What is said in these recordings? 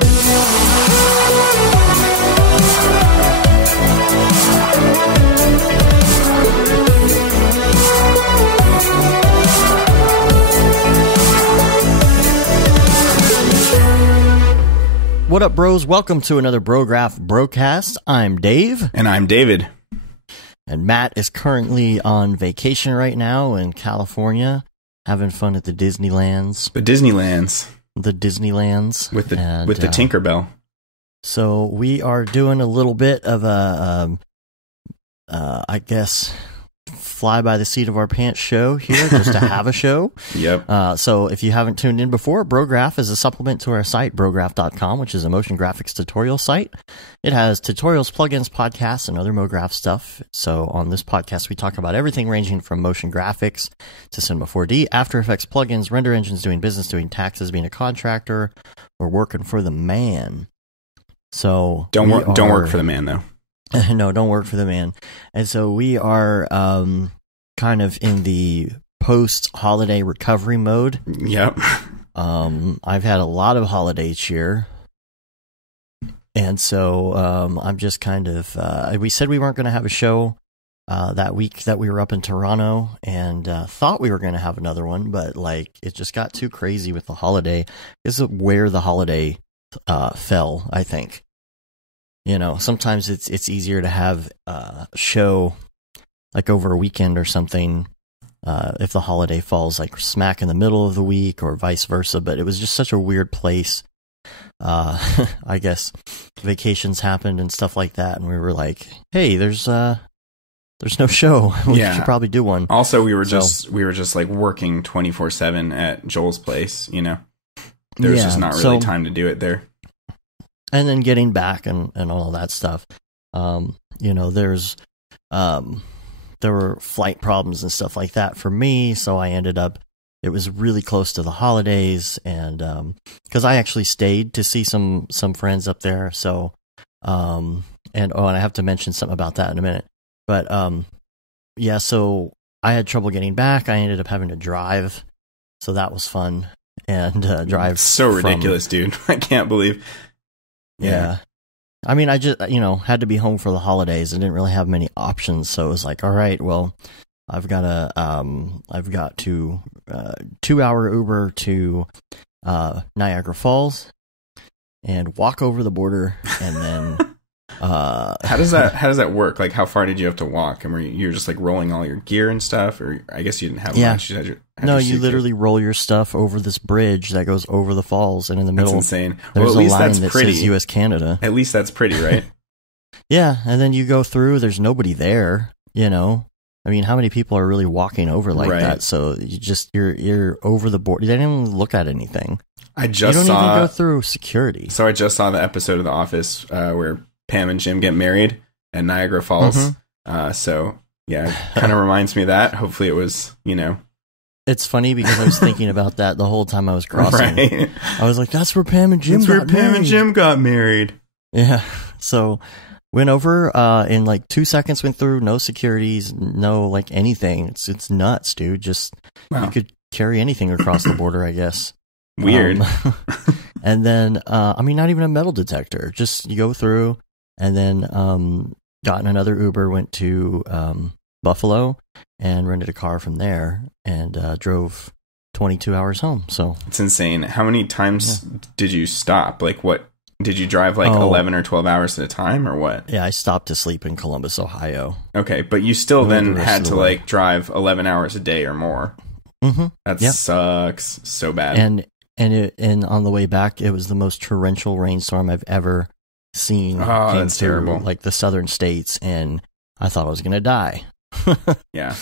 What up, bros? Welcome to another Brograph Brocast. I'm Dave. And I'm David. And Matt is currently on vacation right now in California, having fun at the Disneylands. The Disneylands. With the Tinkerbell. So we are doing a little bit of a, I guess, fly by the seat of our pants show here, just to have a show. Yep. So if you haven't tuned in before, Brograph is a supplement to our site, brograph.com, which is a motion graphics tutorial site. It has tutorials, plugins, podcasts, and other MoGraph stuff. So on this podcast, we talk about everything ranging from motion graphics to Cinema 4D, After Effects plugins, render engines, doing business, doing taxes, being a contractor, or working for the man. So don't work for the man, though. No, don't work for the man. And so we are kind of in the post-holiday recovery mode. Yep. I've had a lot of holidays here. And so I'm just kind of... we said we weren't going to have a show that week that we were up in Toronto, and thought we were going to have another one, but like it just got too crazy with the holiday. This is where the holiday fell, I think. You know, sometimes it's easier to have a show like over a weekend or something if the holiday falls like smack in the middle of the week or vice versa. But it was just such a weird place. I guess vacations happened and stuff like that, and we were like, "Hey, there's no show. We should probably do one." Also, we were just like working 24/7 at Joel's place. You know, there was just not really time to do it there. And then getting back and all that stuff. You know, there were flight problems and stuff like that for me, so I ended up, it was really close to the holidays, and because I actually stayed to see some friends up there, so and I have to mention something about that in a minute. But yeah, so I had trouble getting back. I ended up having to drive, so that was fun. And drive so ridiculous, dude. I can't believe. Yeah. I mean, I just, had to be home for the holidays and didn't really have many options. So it was like, all right, well, I've got to 2-hour Uber to Niagara Falls and walk over the border, and then how does that work? Like, how far did you have to walk? And you're just like rolling all your gear and stuff, or I guess you didn't have much. You literally roll your stuff over this bridge that goes over the falls, and in the middle, that's insane. There's well, at least a line that's that pretty. says U.S. Canada. At least that's pretty, right? Yeah, and then you go through. There's nobody there. You know, I mean, how many people are really walking over like that? So you're over the board. They didn't even look at anything. You don't even go through security. So I just saw the episode of The Office where Pam and Jim get married at Niagara Falls. Mm-hmm. So yeah, kind of reminds me of that. Hopefully it was, It's funny because I was thinking about that the whole time I was crossing. Right. I was like, that's where Pam and Jim got married. Yeah. So went over in like 2 seconds, went through, no securities, no like anything. It's nuts, dude. Just You could carry anything across the border, I guess. Weird. And then not even a metal detector. Just you go through, and then got in another Uber, went to Buffalo, and rented a car from there, and drove 22 hours home. So it's insane. How many times did you stop? Like, what did you drive? Like 11 or 12 hours at a time, or what? Yeah, I stopped to sleep in Columbus, Ohio. Okay, but you still then had to like drive 11 hours a day or more. Mm-hmm. That sucks so bad. And on the way back, it was the most torrential rainstorm I've ever seen. Oh, that's terrible. Like the southern states, and I thought I was gonna die. Yeah,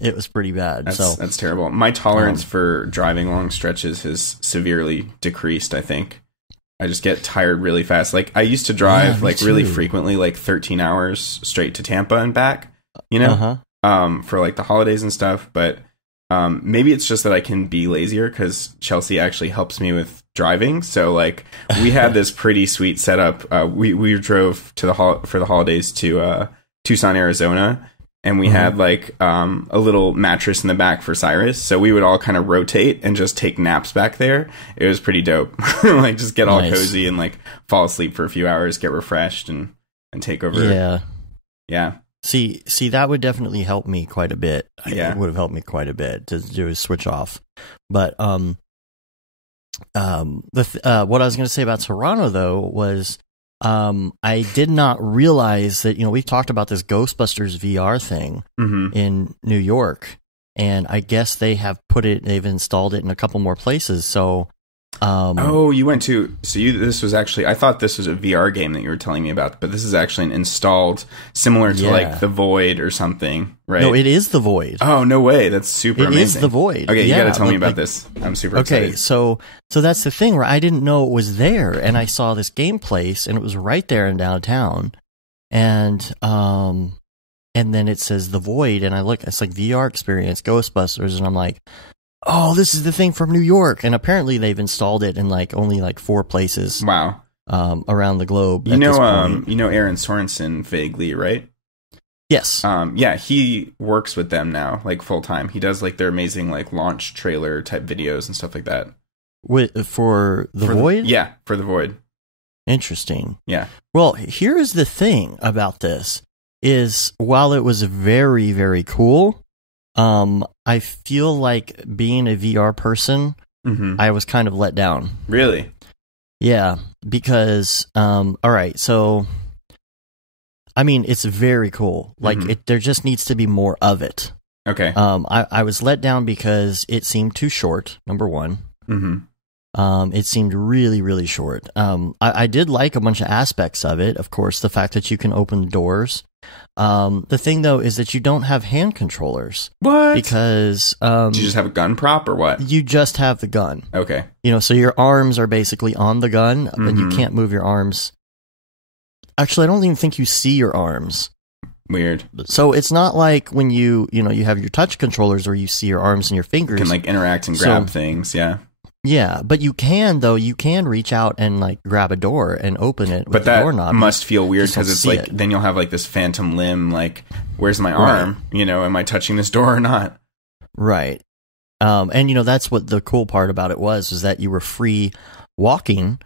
it was pretty bad. That's terrible. My tolerance for driving long stretches has severely decreased, I think. I just get tired really fast. Like, I used to drive really frequently, like 13 hours straight to Tampa and back, for like the holidays and stuff. But maybe it's just that I can be lazier because Chelsea actually helps me with driving. So like, we had this pretty sweet setup. We drove to for the holidays to Tucson, Arizona. and we had like a little mattress in the back for Cyrus, so we would all kind of rotate and just take naps back there. It was pretty dope. Like just get all cozy and like fall asleep for a few hours, get refreshed, and take over. Yeah. See, that would definitely help me quite a bit. Yeah. It would have helped me quite a bit to do a switch off. But what I was going to say about Toronto though was I did not realize that, we've talked about this Ghostbusters VR thing in New York, and I guess they've installed it in a couple more places. So, this was actually, I thought this was a VR game that you were telling me about, but this is actually an installed, similar to like The Void or something, right? No, it is The Void. Oh, no way. That's super amazing. It is The Void. Okay, you got to tell me about this. I'm super excited. Okay, so that's the thing where I didn't know it was there, and I saw this game place, and it was right there in downtown, and then it says The Void, and I look, it's like VR experience, Ghostbusters, and I'm like, oh, this is the thing from New York, and apparently they've installed it in like only like 4 places. Wow. Around the globe. You know Aaron Sorensen vaguely, right? Yes. Yeah, he works with them now, like full time. He does like their amazing like launch trailer type videos and stuff like that. For The Void? For The Void. Interesting. Yeah. Well, here's the thing about this is while it was very, very cool, I feel like being a VR person, I was kind of let down. Really? Yeah, because, all right, so, I mean, it's very cool. Like, there just needs to be more of it. Okay. I was let down because it seemed too short, number one. It seemed really, really short. I did like a bunch of aspects of it. Of course, the fact that you can open doors. The thing though is that you don't have hand controllers. What? Because do you just have a gun prop or what? You just have the gun. Okay. So your arms are basically on the gun, but you can't move your arms. Actually, I don't even think you see your arms. Weird. So it's not like when you have your touch controllers where you see your arms and your fingers. You can like interact and grab things, yeah. Yeah, but you can reach out and like grab a door and open it with the doorknob. But that must feel weird because it's like then you'll have like this phantom limb, like where's my arm? Am I touching this door or not? Right. And that's what the cool part about it was that you were free walking.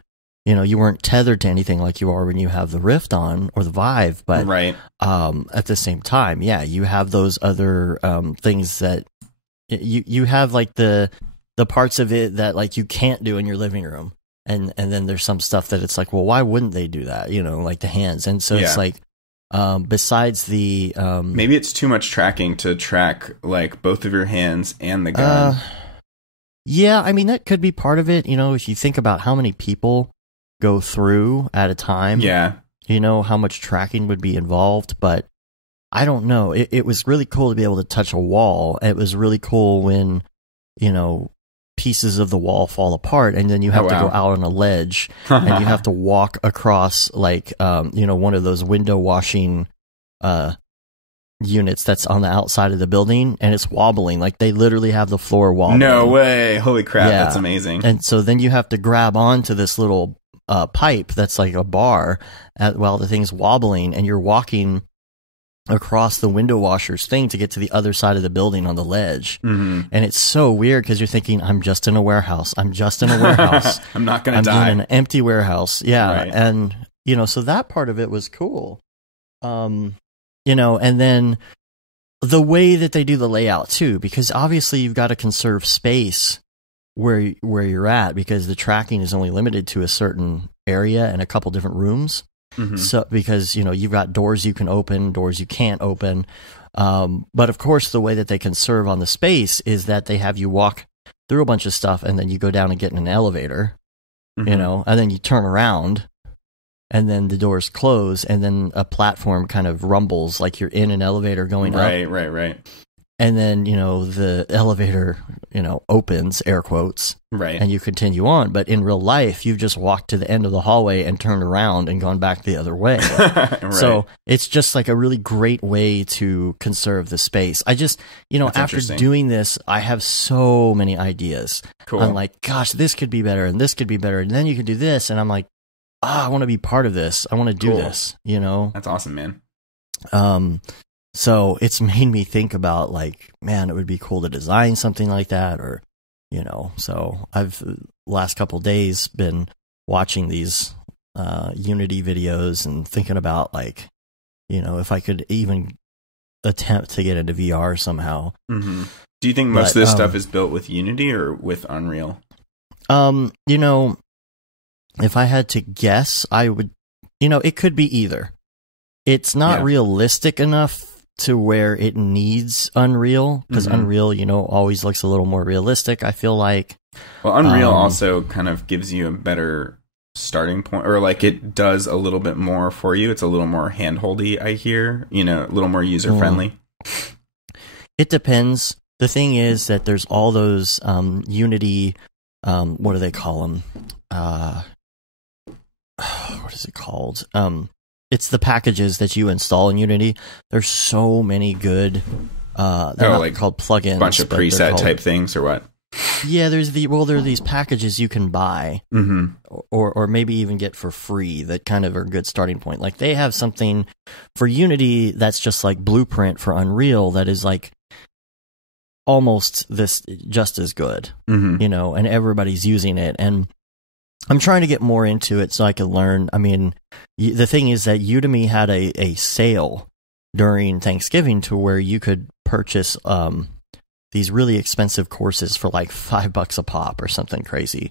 You weren't tethered to anything like you are when you have the Rift on or the Vive, but right. At the same time, yeah, you have those other things that you have like the parts of it that like you can't do in your living room, and then there's some stuff that it's like, well, why wouldn't they do that? Like the hands, and so it's like besides the maybe it's too much tracking to track like both of your hands and the gun. Yeah, I mean that could be part of it. If you think about how many people go through at a time, yeah, how much tracking would be involved, but I don't know. It was really cool to be able to touch a wall. It was really cool when pieces of the wall fall apart, and then you have to go out on a ledge and you have to walk across like one of those window washing units that's on the outside of the building, and it's wobbling. Like they literally have the floor wobbling. No way. Holy crap. Yeah. That's amazing. And so then you have to grab onto this little pipe that's like a bar while the thing's wobbling, and you're walking across the window washer's thing to get to the other side of the building on the ledge. And it's so weird because you're thinking, I'm just in a warehouse. I'm not going to die. I'm in an empty warehouse. Yeah. Right. And, so that part of it was cool. And then the way that they do the layout too, because obviously you've got to conserve space where you're at, because the tracking is only limited to a certain area and a couple different rooms. So because you've got doors you can open, doors you can't open, but of course the way that they conserve on the space is that they have you walk through a bunch of stuff, and then you go down and get in an elevator, and then you turn around, and then the doors close, and then a platform kind of rumbles like you're in an elevator going up. Right. And then, the elevator, opens, air quotes. Right. And you continue on. But in real life, you've just walked to the end of the hallway and turned around and gone back the other way. Right. So it's just like a really great way to conserve the space. I just, after doing this, I have so many ideas. Cool. I'm like, gosh, this could be better, and this could be better, and then you could do this. And I'm like, I want to be part of this. I want to do this, That's awesome, man. So it's made me think about like, man, it would be cool to design something like that, or, you know, so I've last couple days been watching these Unity videos and thinking about like, you know, if I could even attempt to get into VR somehow. Mm-hmm. Do you think most of this stuff is built with Unity or with Unreal? You know, if I had to guess, I would, you know, it could be either. It's not realistic enough to where it needs Unreal, because Unreal, you know, always looks a little more realistic, I feel like. Well, Unreal also kind of gives you a better starting point, or like it does a little bit more for you. It's a little more handholdy, I hear, you know, a little more user friendly. It depends. The thing is that there's all those Unity, what do they call them? What is it called? It's the packages that you install in Unity. There's so many good, they're not like called plugins. Bunch of preset type things or what? Yeah, there are these packages you can buy, or maybe even get for free that kind of are a good starting point. Like they have something for Unity that's just like Blueprint for Unreal that is like almost just as good, you know, and everybody's using it. And I'm trying to get more into it so I can learn. I mean, the thing is that Udemy had a sale during Thanksgiving to where you could purchase these really expensive courses for like $5 a pop or something crazy.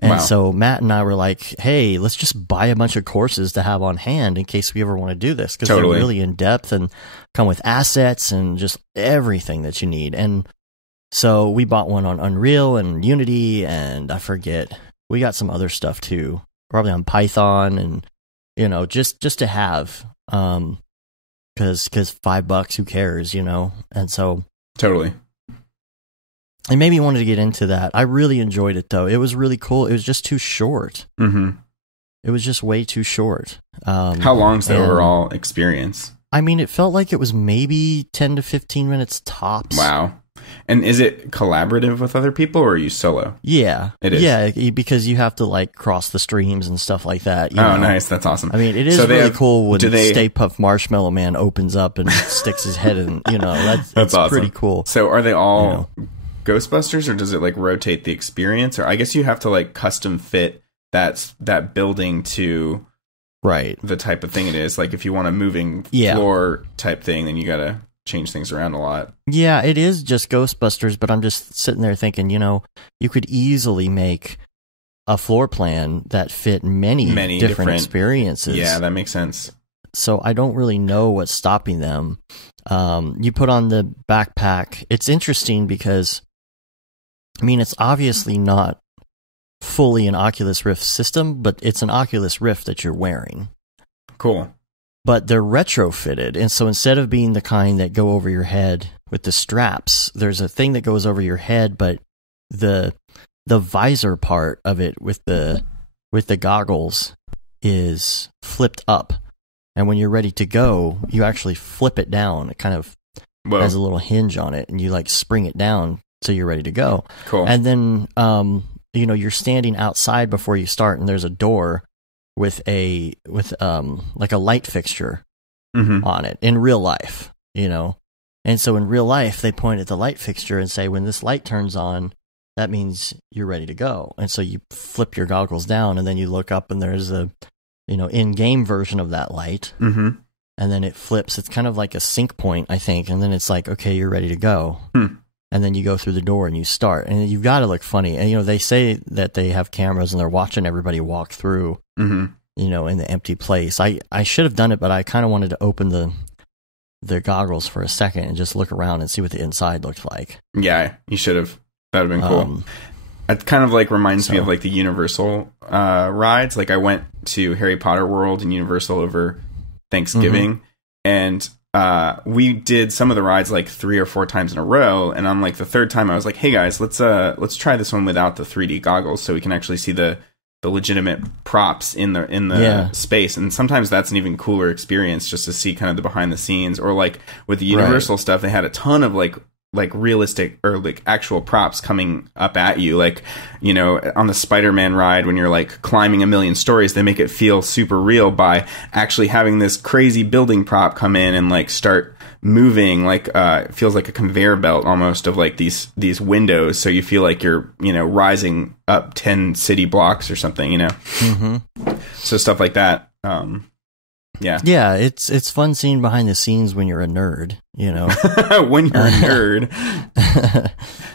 And so Matt and I were like, hey, let's just buy a bunch of courses to have on hand in case we ever want to do this, because they're really in depth and come with assets and just everything that you need. And so we bought one on Unreal and Unity, and I forget, we got some other stuff too, probably on Python, and, you know, just to have, because $5, who cares, you know? And so it made me want to get into that. I really enjoyed it, though. It was really cool. It was just too short. It was just way too short. How long's the overall experience? I mean, it felt like it was maybe 10 to 15 minutes tops. Wow. And is it collaborative with other people, or are you solo? Yeah. It is? Yeah, because you have to, like, cross the streams and stuff like that. You know? Nice. That's awesome. I mean, it is really cool when Stay Puft Marshmallow Man opens up and sticks his head in, you know. That's awesome. Pretty cool. So are they all Ghostbusters, or does it, like, rotate the experience? Or I guess you have to, like, custom fit that building to the type of thing it is. Like, if you want a moving floor type thing, then you gotta change things around a lot. Yeah, it is just Ghostbusters, but I'm just sitting there thinking, you know, you could easily make a floor plan that fit many different experiences. Yeah, that makes sense. So I don't really know what's stopping them. You put on the backpack. It's interesting because, I mean, it's obviously not fully an Oculus Rift system, but it's an Oculus Rift that you're wearing. Cool. But they're retrofitted, and so instead of being the kind that go over your head with the straps, there's a thing that goes over your head, but the visor part of it with the goggles is flipped up. And when you're ready to go, you actually flip it down. It kind of has a little hinge on it, and you like spring it down so you're ready to go. Cool. And then you know, you're standing outside before you start, and there's a door with like a light fixture on it in real life, you know. And so in real life, they point at the light fixture and say, when this light turns on, that means you're ready to go. And so you flip your goggles down, and then you look up, and there's a, you know, in-game version of that light. And then it flips. It's kind of like a sync point, I think. And then it's like, okay, you're ready to go. And then you go through the door and you start. And you've got to look funny. And, you know, they say that they have cameras and they're watching everybody walk through, you know, in the empty place. I should have done it, but I kind of wanted to open the goggles for a second and just look around and see what the inside looked like. Yeah, you should have. That would have been cool. It kind of like reminds me of like the Universal rides. Like I went to Harry Potter World and Universal over Thanksgiving, and we did some of the rides like 3 or 4 times in a row. And on like the third time, I was like, "Hey guys, let's try this one without the 3D goggles, so we can actually see the legitimate props in the space." And sometimes that's an even cooler experience, just to see kind of the behind the scenes. Or like with the Universal stuff, they had a ton of like realistic or like actual props coming up at you. Like, you know, on the Spider-Man ride, when you're like climbing a million stories, they make it feel super real by actually having this crazy building prop come in and like start moving, like it feels like a conveyor belt almost of like these windows. So you feel like you're, rising up 10 city blocks or something, So stuff like that. Yeah, it's fun seeing behind the scenes when you're a nerd, when you're a nerd.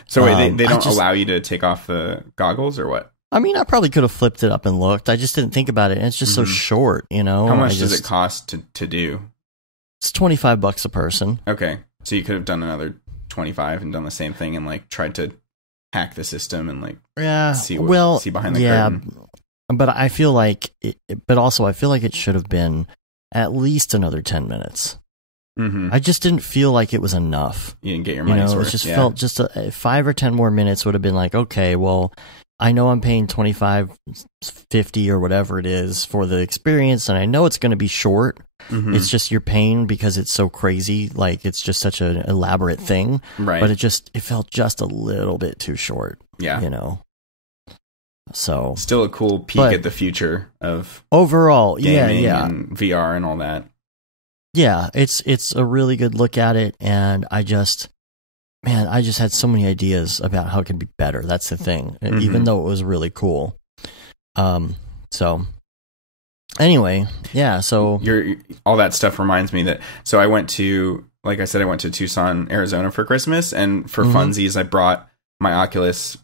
So wait, they don't allow you to take off the goggles or what? I mean, I probably could have flipped it up and looked. I just didn't think about it. And it's just so short, How much does it cost to do? It's $25 a person. Okay, so you could have done another 25 and done the same thing and like tried to hack the system and like see behind the curtain. But I feel like, I feel like it should have been at least another 10 minutes. Mm-hmm. I just didn't feel like it was enough. You didn't get your money's worth. It just felt just 5 or 10 more minutes would have been like, okay, well, I know I'm paying $25.50 or whatever it is for the experience, and I know it's going to be short. Mm-hmm. It's just you're paying because it's so crazy. Like, it's just such an elaborate thing. Right. But it felt just a little bit too short. Yeah. So still a cool peek at the future of overall gaming and VR and all that. Yeah, it's a really good look at it, and I just had so many ideas about how it could be better. That's the thing, even though it was really cool. So anyway, yeah. So all that stuff reminds me that. So I went to, like I said, I went to Tucson, Arizona for Christmas, and for funsies, I brought my Oculus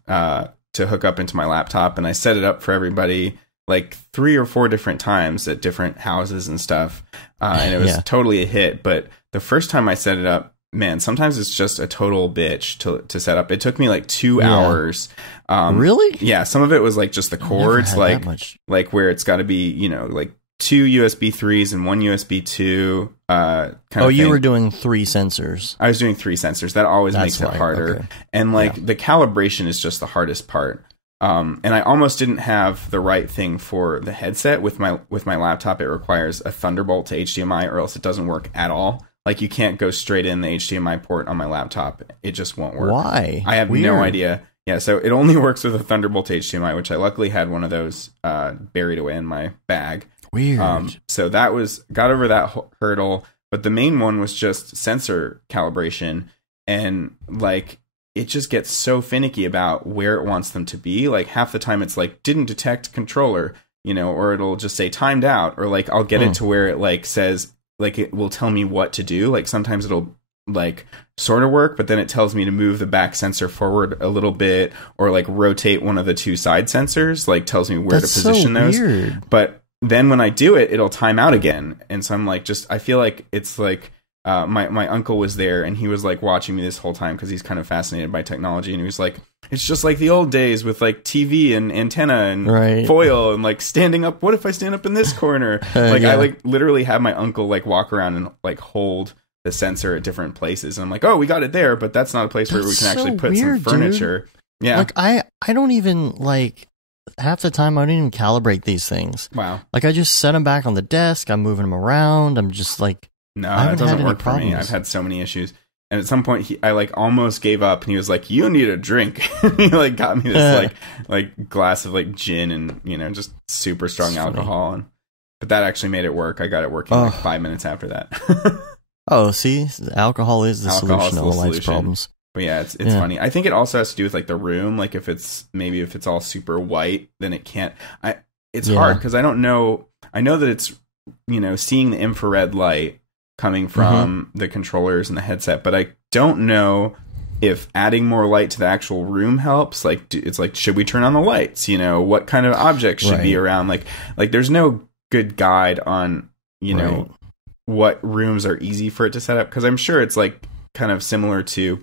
to hook up into my laptop, and I set it up for everybody like 3 or 4 different times at different houses and stuff, and it was totally a hit. But the first time I set it up, man, sometimes it's just a total bitch to set up. It took me like 2 hours. Really? Yeah, some of it was like just the cords, like where it's got to be, like 2 USB 3s and 1 USB 2. You were doing 3 sensors. I was doing 3 sensors. That always makes it harder. Okay. And the calibration is just the hardest part. And I almost didn't have the right thing for the headset with my laptop. It requires a Thunderbolt to HDMI, or else it doesn't work at all. Like, you can't go straight in the HDMI port on my laptop. It just won't work. Why? I have no idea. Yeah, so it only works with a Thunderbolt to HDMI, which I luckily had one of those buried away in my bag. Weird. So that got over that hurdle. But the main one was just sensor calibration, and like it just gets so finicky about where it wants them to be. Like, half the time it's like didn't detect controller, or it'll just say timed out, or like I'll get it to where it like says, like, it will tell me what to do. Like, sometimes it'll like sort of work, but then it tells me to move the back sensor forward a little bit, or like rotate one of the 2 side sensors, like tells me where to position those. Weird. But then when I do it, it'll time out again. And so I'm like, I feel like it's like, my uncle was there, and he was like watching me this whole time because he's kind of fascinated by technology. And he was like, it's just like the old days with like TV and antenna and foil and like standing up. What if I stand up in this corner? I like literally have my uncle like walk around and like hold the sensor at different places. And I'm like, oh, we got it there, but that's not a place where we can actually put some furniture. Dude. Yeah. Like I don't even like, half the time I don't even calibrate these things. Wow. Like, I just set them back on the desk. I'm moving them around. I'm just like, no, that doesn't work for me. I've had so many issues. And at some point I like almost gave up, and he was like, you need a drink. He like got me this like glass of like gin and, just super strong alcohol. But that actually made it work. I got it working like 5 minutes after that. Oh, see, alcohol is the solution to all life's problems. But yeah, it's funny. I think it also has to do with like the room. Like, if it's all super white, then it can't. It's hard because I don't know. I know that it's seeing the infrared light coming from the controllers and the headset, but I don't know if adding more light to the actual room helps. Like, it's like, should we turn on the lights? What kind of objects should be around? Like there's no good guide on what rooms are easy for it to set up, because I'm sure it's like kind of similar to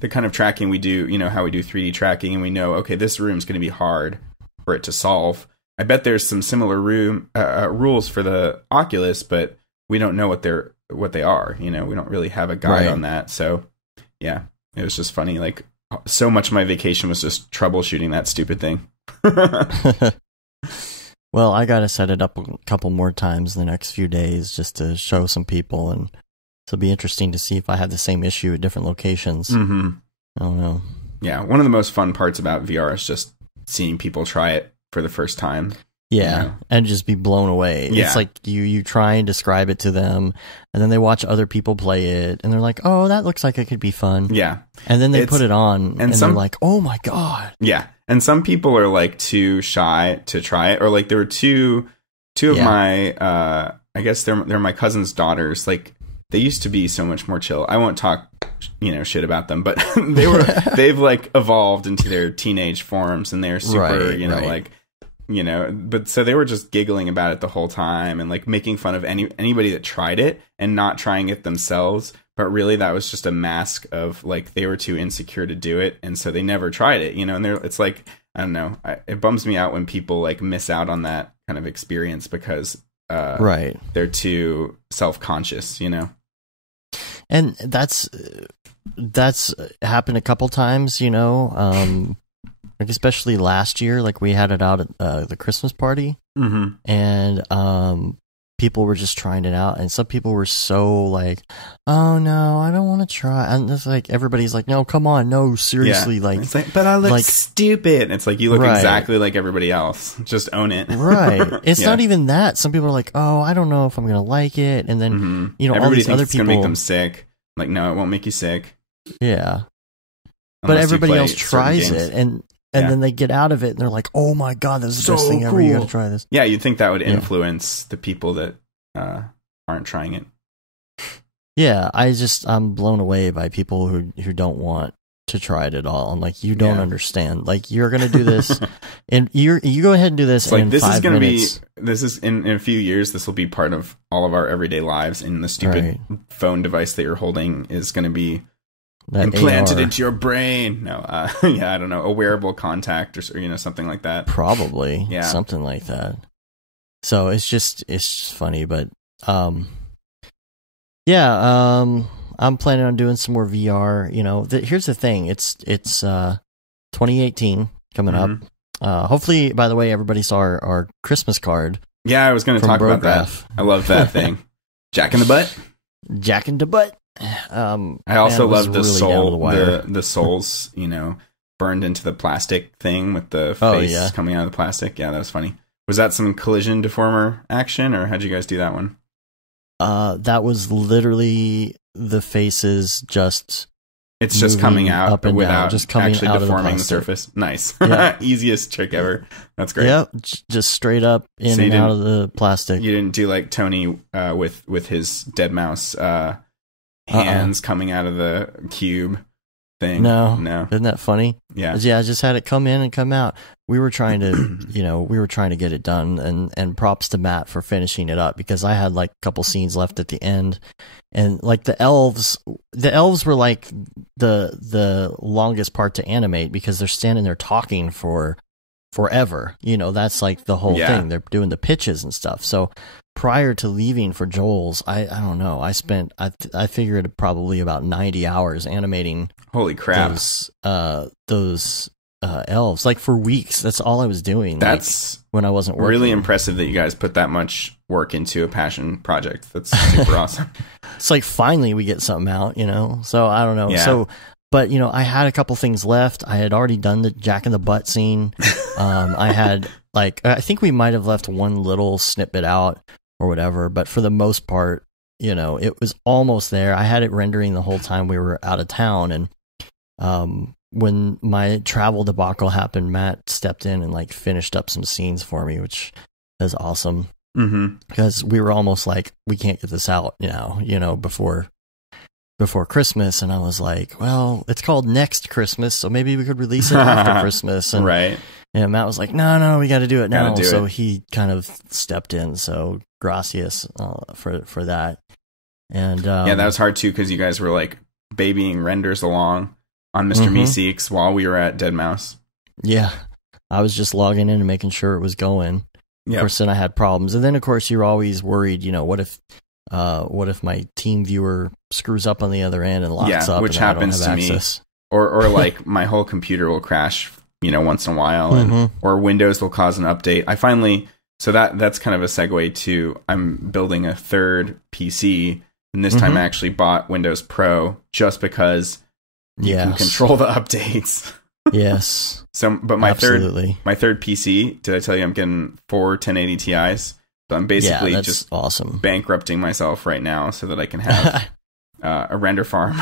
the kind of tracking we do, how we do 3D tracking, and we know, okay, this room's going to be hard for it to solve. I bet there's some similar rules for the Oculus, but we don't know what they are. We don't really have a guide on that. So yeah, it was just funny. Like, so much of my vacation was just troubleshooting that stupid thing. Well, I got to set it up a couple more times in the next few days just to show some people, and it'll be interesting to see if I have the same issue at different locations. Mm-hmm. I don't know. Yeah, one of the most fun parts about VR is just seeing people try it for the first time. Yeah, you know? and just be blown away. Yeah. It's like you try and describe it to them, and then they watch other people play it, and they're like, "Oh, that looks like it could be fun." Yeah. And then they put it on, and they're like, "Oh my god!" Yeah, and some people are like too shy to try it, or like there were two of my, I guess they're my cousin's daughters. Like they used to be so much more chill. I won't talk, shit about them, but they've like evolved into their teenage forms, and they're super, like. But so they were just giggling about it the whole time and like making fun of anybody that tried it and not trying it themselves. But really that was just a mask of like, they were too insecure to do it. And so they never tried it, and it's like, I don't know. It bums me out when people like miss out on that kind of experience because, they're too self-conscious, And that's happened a couple times, like especially last year, like we had it out at the Christmas party, and people were just trying it out, and some people were so like, "Oh no, I don't want to try," and it's like everybody's like, "No, come on, no, seriously," like, it's like, but I look like stupid. And it's like you look exactly like everybody else. Just own it, right? It's not even that. Some people are like, "Oh, I don't know if I'm gonna like it," and then everybody all these thinks other it's people gonna make them sick. Like, no, it won't make you sick. Yeah, but everybody else tries it, and then they get out of it and they're like, "Oh my god, this is the best thing ever! You gotta try this." Yeah, you'd think that would influence the people that aren't trying it. Yeah, I'm blown away by people who don't want to try it at all. I'm like, you don't understand. Like, you're gonna do this, and you go ahead and do this. And like, this is gonna minutes, this is in a few years. This will be part of all of our everyday lives. And the stupid phone device that you're holding is gonna be implanted into your brain. No, I don't know, a wearable contact or something like that. Probably, something like that. So it's just funny, but I'm planning on doing some more VR. Here's the thing: it's 2018 coming up. Hopefully, by the way, everybody saw our Christmas card. Yeah, I was going to talk about that. I love that thing. Jack in the butt. Jack in the butt. I also love the the souls, burned into the plastic thing with the face coming out of the plastic. Yeah, that was funny. Was that some collision deformer action, or how'd you guys do that one? That was literally the faces just. It's just coming out up and without down, just coming actually out deforming of the surface. Nice. Yeah. Easiest trick ever. That's great. Yep, just straight up in and out of the plastic. You didn't do like Tony with his dead mouse hands coming out of the cube thing. No. Isn't that funny? Yeah. I just had it come in and come out. We were trying to, get it done, and props to Matt for finishing it up, because I had like a couple scenes left at the end, and like the elves were like the longest part to animate, because they're standing there talking for forever. That's like the whole thing. They're doing the pitches and stuff. So prior to leaving for Joel's, I don't know, I figured probably about 90 hours animating. Holy crap. Those elves, like for weeks. That's all I was doing. That's when I wasn't working. Really impressive that you guys put that much work into a passion project. That's super awesome. It's like finally we get something out, So I don't know. Yeah. So, but I had a couple things left. I had already done the Jack in the butt scene. I had I think we might have left one little snippet out or whatever, but for the most part, it was almost there. I had it rendering the whole time we were out of town, and when my travel debacle happened, Matt stepped in and finished up some scenes for me, which is awesome. Because we were almost like, we can't get this out now, before Christmas. And I was like, well, it's called Next Christmas, so maybe we could release it after Christmas. And right. Matt was like, no, we got to do it now. So he kind of stepped in. So gracias for that. And that was hard too, because you guys were like babying renders along on Mr. Meeseeks while we were at Dead Mouse. Yeah. I was just logging in and making sure it was going. Of course, then I had problems. And then, of course, you're always worried, what if my team viewer screws up on the other end and locks up, which and happens I don't have to access. Me. Or like my whole computer will crash, once in a while, and or Windows will cause an update. I finally, so that's kind of a segue to, I'm building a third PC, and this time I actually bought Windows Pro just because you can control the updates. Yes. So, but my third PC, did I tell you I'm getting 4 1080 Ti's? So I'm basically just awesome. bankrupting myself right now so that I can have a render farm.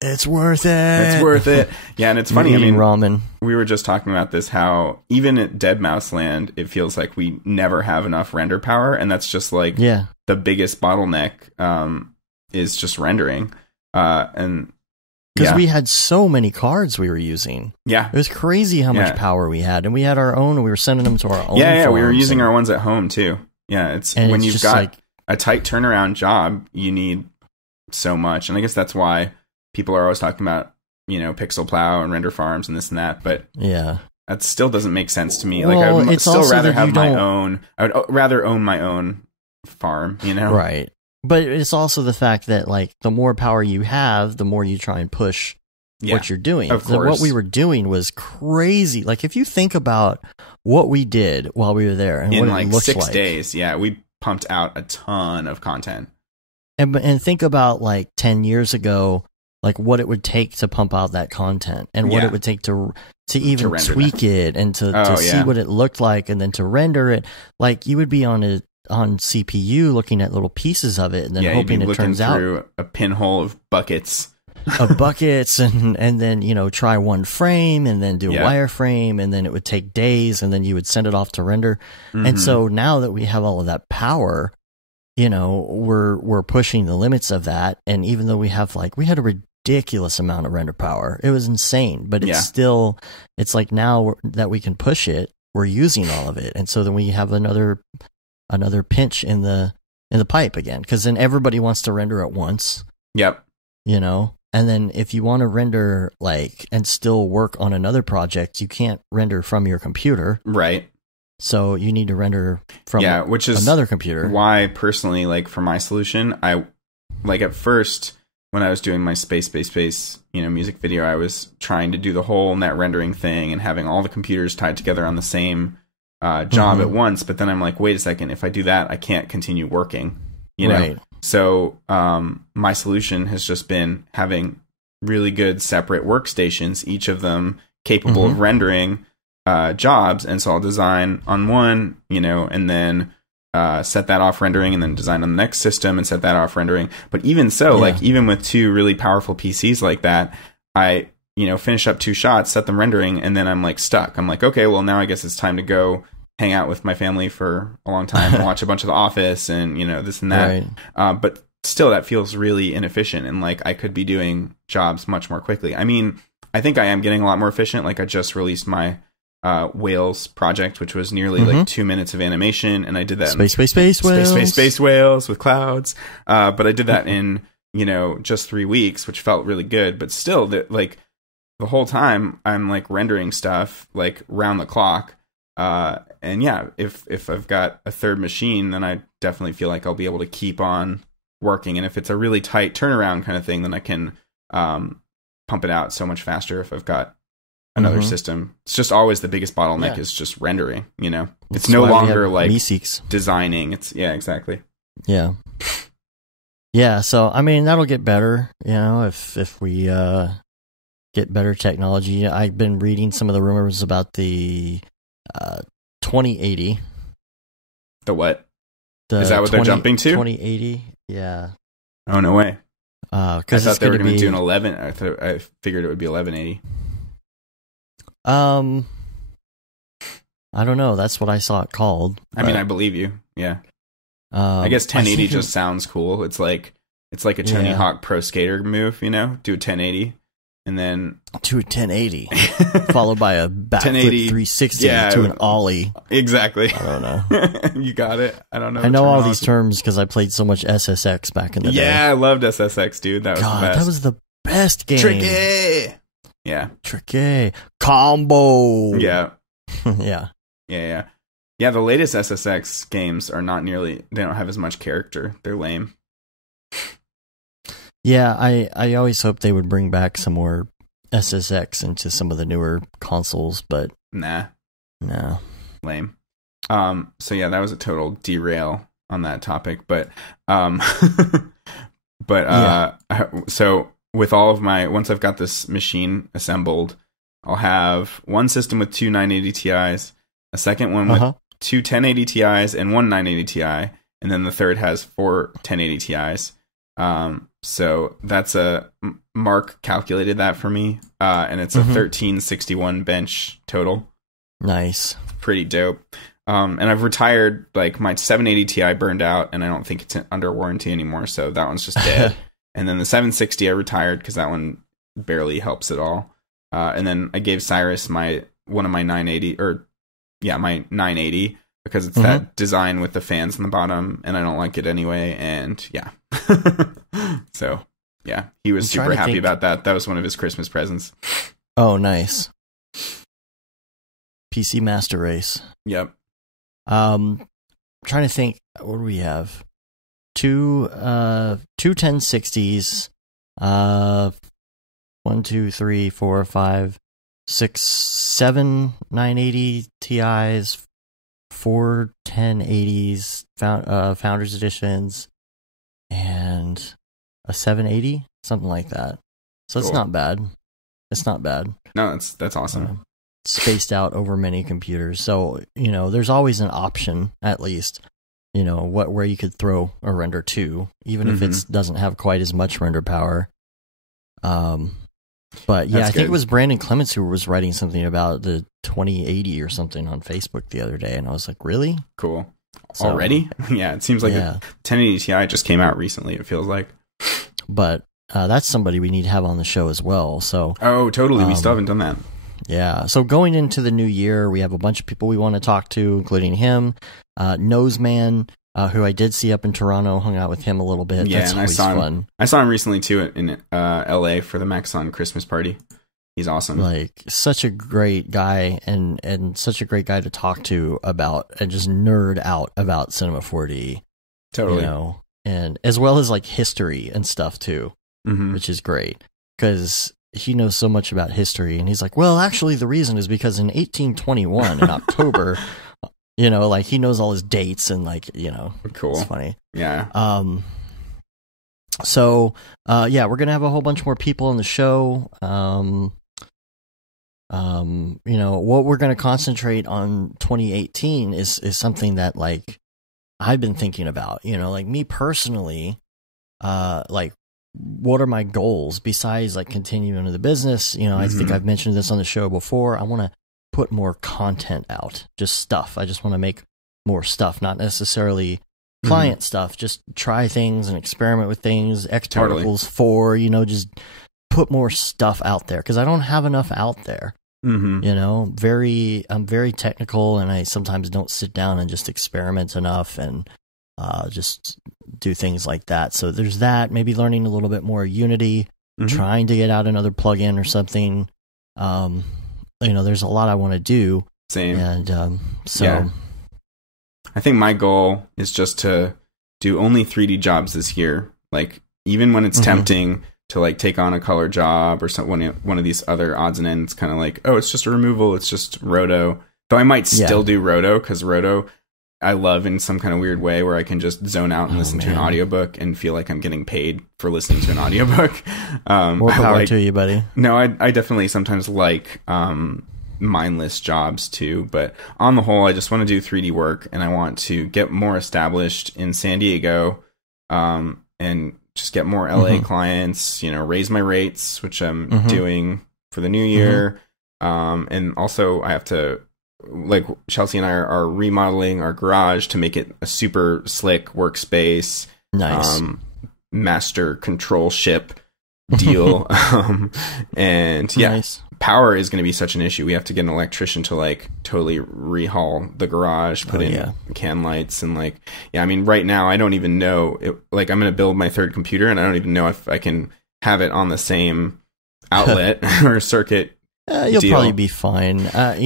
It's worth it. It's worth it. Yeah, and it's funny. I mean, ramen. We were just talking about this, how even at Dead Mouse Land, it feels like we never have enough render power, and that's just like the biggest bottleneck is just rendering. And because we had so many cards we were using. Yeah. It was crazy how much power we had, and we had our own, and we were sending them to our own farms, we were using our ones at home too. Yeah, when you've got like a tight turnaround job, you need so much, and I guess that's why people are always talking about, pixel plow and render farms and this and that, but that still doesn't make sense to me. Well, like, I'd still rather have my own. I would rather own my own farm, Right. But it's also the fact that, like, the more power you have, the more you try and push what you're doing. Of course. What we were doing was crazy. Like, if you think about what we did while we were there, and in what it looked 6 days, we pumped out a ton of content. And think about, like, 10 years ago, like, what it would take to pump out that content, and what it would take to even tweak it, and to see what it looked like, and then to render it. Like, you would be on CPU looking at little pieces of it, and then hoping it turns out through a pinhole of buckets. And then try one frame, and then do a wireframe, and then it would take days, and then you would send it off to render. And so now that we have all of that power, we're pushing the limits of that. And even though we had a ridiculous amount of render power, it was insane, but it's like now that we can push it, we're using all of it. And so then we have another pinch in the pipe again, because then everybody wants to render at once. Yep. And then if you want to render and still work on another project, you can't render from your computer. Right. So you need to render from which is another computer. Why personally, for my solution, I at first when I was doing my space music video, I was trying to do the whole net rendering thing and having all the computers tied together on the same job at once. But then I'm like, wait a second, if I do that, I can't continue working. Right. So my solution has just been having really good separate workstations, each of them capable of rendering jobs. And so I'll design on one, and then set that off rendering, and then design on the next system and set that off rendering. But even so, even with 2 really powerful PCs like that, I finish up 2 shots, set them rendering, and then I'm stuck. I'm like, okay, well, now I guess it's time to go hang out with my family for a long time and watch a bunch of The Office and this and that. Right. But still, that feels really inefficient, and I could be doing jobs much more quickly. I mean, I think I am getting a lot more efficient. I just released my whales project, which was nearly 2 minutes of animation, and I did that space whales with clouds. But I did that in just 3 weeks, which felt really good. But still, the whole time I'm rendering stuff round the clock. And if I've got a third machine, then I definitely feel like I'll be able to keep on working. And if it's a really tight turnaround kind of thing, then I can pump it out so much faster if I've got another system. It's just always the biggest bottleneck is just rendering, It's That's no why longer designing. It's exactly. Yeah. Yeah, so I mean that'll get better, if we get better technology. I've been reading some of the rumors about the 2080. The what? Is that what they're jumping to? 2080. Yeah. Oh, no way. I thought they were going to do an 11. I figured it would be 1180. I don't know. That's what I saw it called. I mean, I believe you. Yeah. I guess 1080 just sounds cool. It's like a Tony Hawk Pro Skater move, do a 1080 and then to a 1080 followed by a backflip 360 to an ollie. Exactly. I don't know. You got it. I don't know. I know all these terms because I played so much SSX back in the day. Yeah, I loved SSX, dude. That was the best. That was the best game. Tricky. Yeah. Tricky. Combo. Yeah. Yeah. Yeah. Yeah, the latest SSX games are not nearly, they don't have as much character. They're lame. Yeah, I always hoped they would bring back some more SSX into some of the newer consoles, but nah. No. Lame. So yeah, that was a total derail on that topic, but so with all of once I've got this machine assembled, I'll have one system with two 980 Ti's, a second one with two 1080 Ti's and one 980 Ti, and then the third has four 1080 Ti's. So that's Mark calculated that for me, and it's a 1361 bench total. Nice. Pretty dope. And I've retired, like, my 780 Ti burned out, and I don't think it's under warranty anymore, so that one's just dead. And then the 760 I retired because that one barely helps at all. And then I gave Cyrus my 980, my 980, because it's that design with the fans in the bottom, and I don't like it anyway, and yeah. So, yeah, he was super happy about that. That was one of his Christmas presents. Oh, nice. PC Master Race. Yep. Trying to think, what do we have? Two 1060s, 1, 2, 3, 4, 5, 6, 7 980 Ti's, 4 1080s, Founders Editions, and a 780, something like that. So it's not bad. It's not bad. No, that's awesome. Spaced out over many computers. So, there's always an option, at least, where you could throw a render to, even if it doesn't have quite as much render power. But yeah, I think it was Brandon Clements who was writing something about the 2080 or something on Facebook the other day, and I was like, really? Cool. So, already? Yeah, it seems like a 1080 Ti just came out recently, it feels like. But that's somebody we need to have on the show as well. So. Oh, totally. We still haven't done that. Yeah. So going into the new year, we have a bunch of people we want to talk to, including him, Noseman, who I did see up in Toronto, hung out with him a little bit. Yeah, that's and always fun. I saw him recently too in LA for the Maxon Christmas party. He's awesome. Like, such a great guy, and such a great guy to talk to about and just nerd out about Cinema 4D. Totally. And as well as like history and stuff too, which is great because he knows so much about history, and he's like, well, actually the reason is because in 1821 in October, like he knows all his dates and cool. It's funny. Yeah. So we're going to have a whole bunch more people on the show. What we're going to concentrate on 2018 is something that like I've been thinking about, like me personally, like what are my goals besides like continuing in the business? I think I've mentioned this on the show before. I want to put more content out, just stuff. I just want to make more stuff, not necessarily client stuff. Just try things and experiment with things. X Particles 4, just put more stuff out there because I don't have enough out there. I'm very technical, and I sometimes don't sit down and just experiment enough and just do things like that. So there's that. Maybe learning a little bit more Unity, trying to get out another plugin or something. There's a lot I want to do. Same. And I think my goal is just to do only 3D jobs this year. Like, even when it's tempting to like take on a color job or one of these other odds and ends, kind of like, oh, it's just a removal, it's just roto. Though I might still do roto, because roto I love in some kind of weird way where I can just zone out and listen to an audiobook and feel like I'm getting paid for listening to an audiobook. More power to you, buddy. No, I definitely sometimes like mindless jobs too, but on the whole, I just want to do 3D work, and I want to get more established in San Diego, and just get more LA clients, raise my rates, which I'm doing for the new year. And also I have to, like, Chelsea and I are remodeling our garage to make it a super slick workspace. Nice. Master control ship deal. And yeah, nice. Power is going to be such an issue. We have to get an electrician to like totally rehaul the garage, put in can lights, and like, I mean, right now I don't even know like, I'm going to build my third computer, and I don't even know if I can have it on the same outlet or circuit. You'll probably be fine. I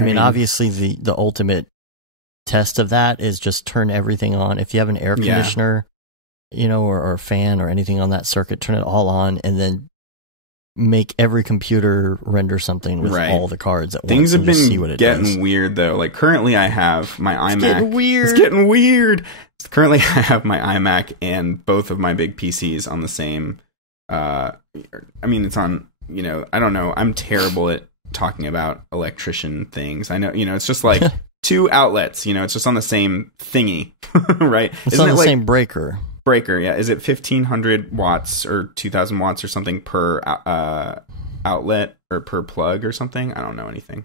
mean, obviously the ultimate test of that is just turn everything on. If you have an air conditioner, or a fan or anything on that circuit, turn it all on, and then make every computer render something with all the cards at once. Things have been getting weird, though. Like, currently I have my iMac. It's getting weird. Currently I have my iMac and both of my big PCs on the same... I mean, it's on I don't know. I'm terrible at talking about electrician things. I know, it's just like two outlets, it's just on the same thingy, right? It's on the same breaker. Breaker, yeah. Is it 1500 watts or 2000 watts or something per outlet or per plug or something? I don't know anything.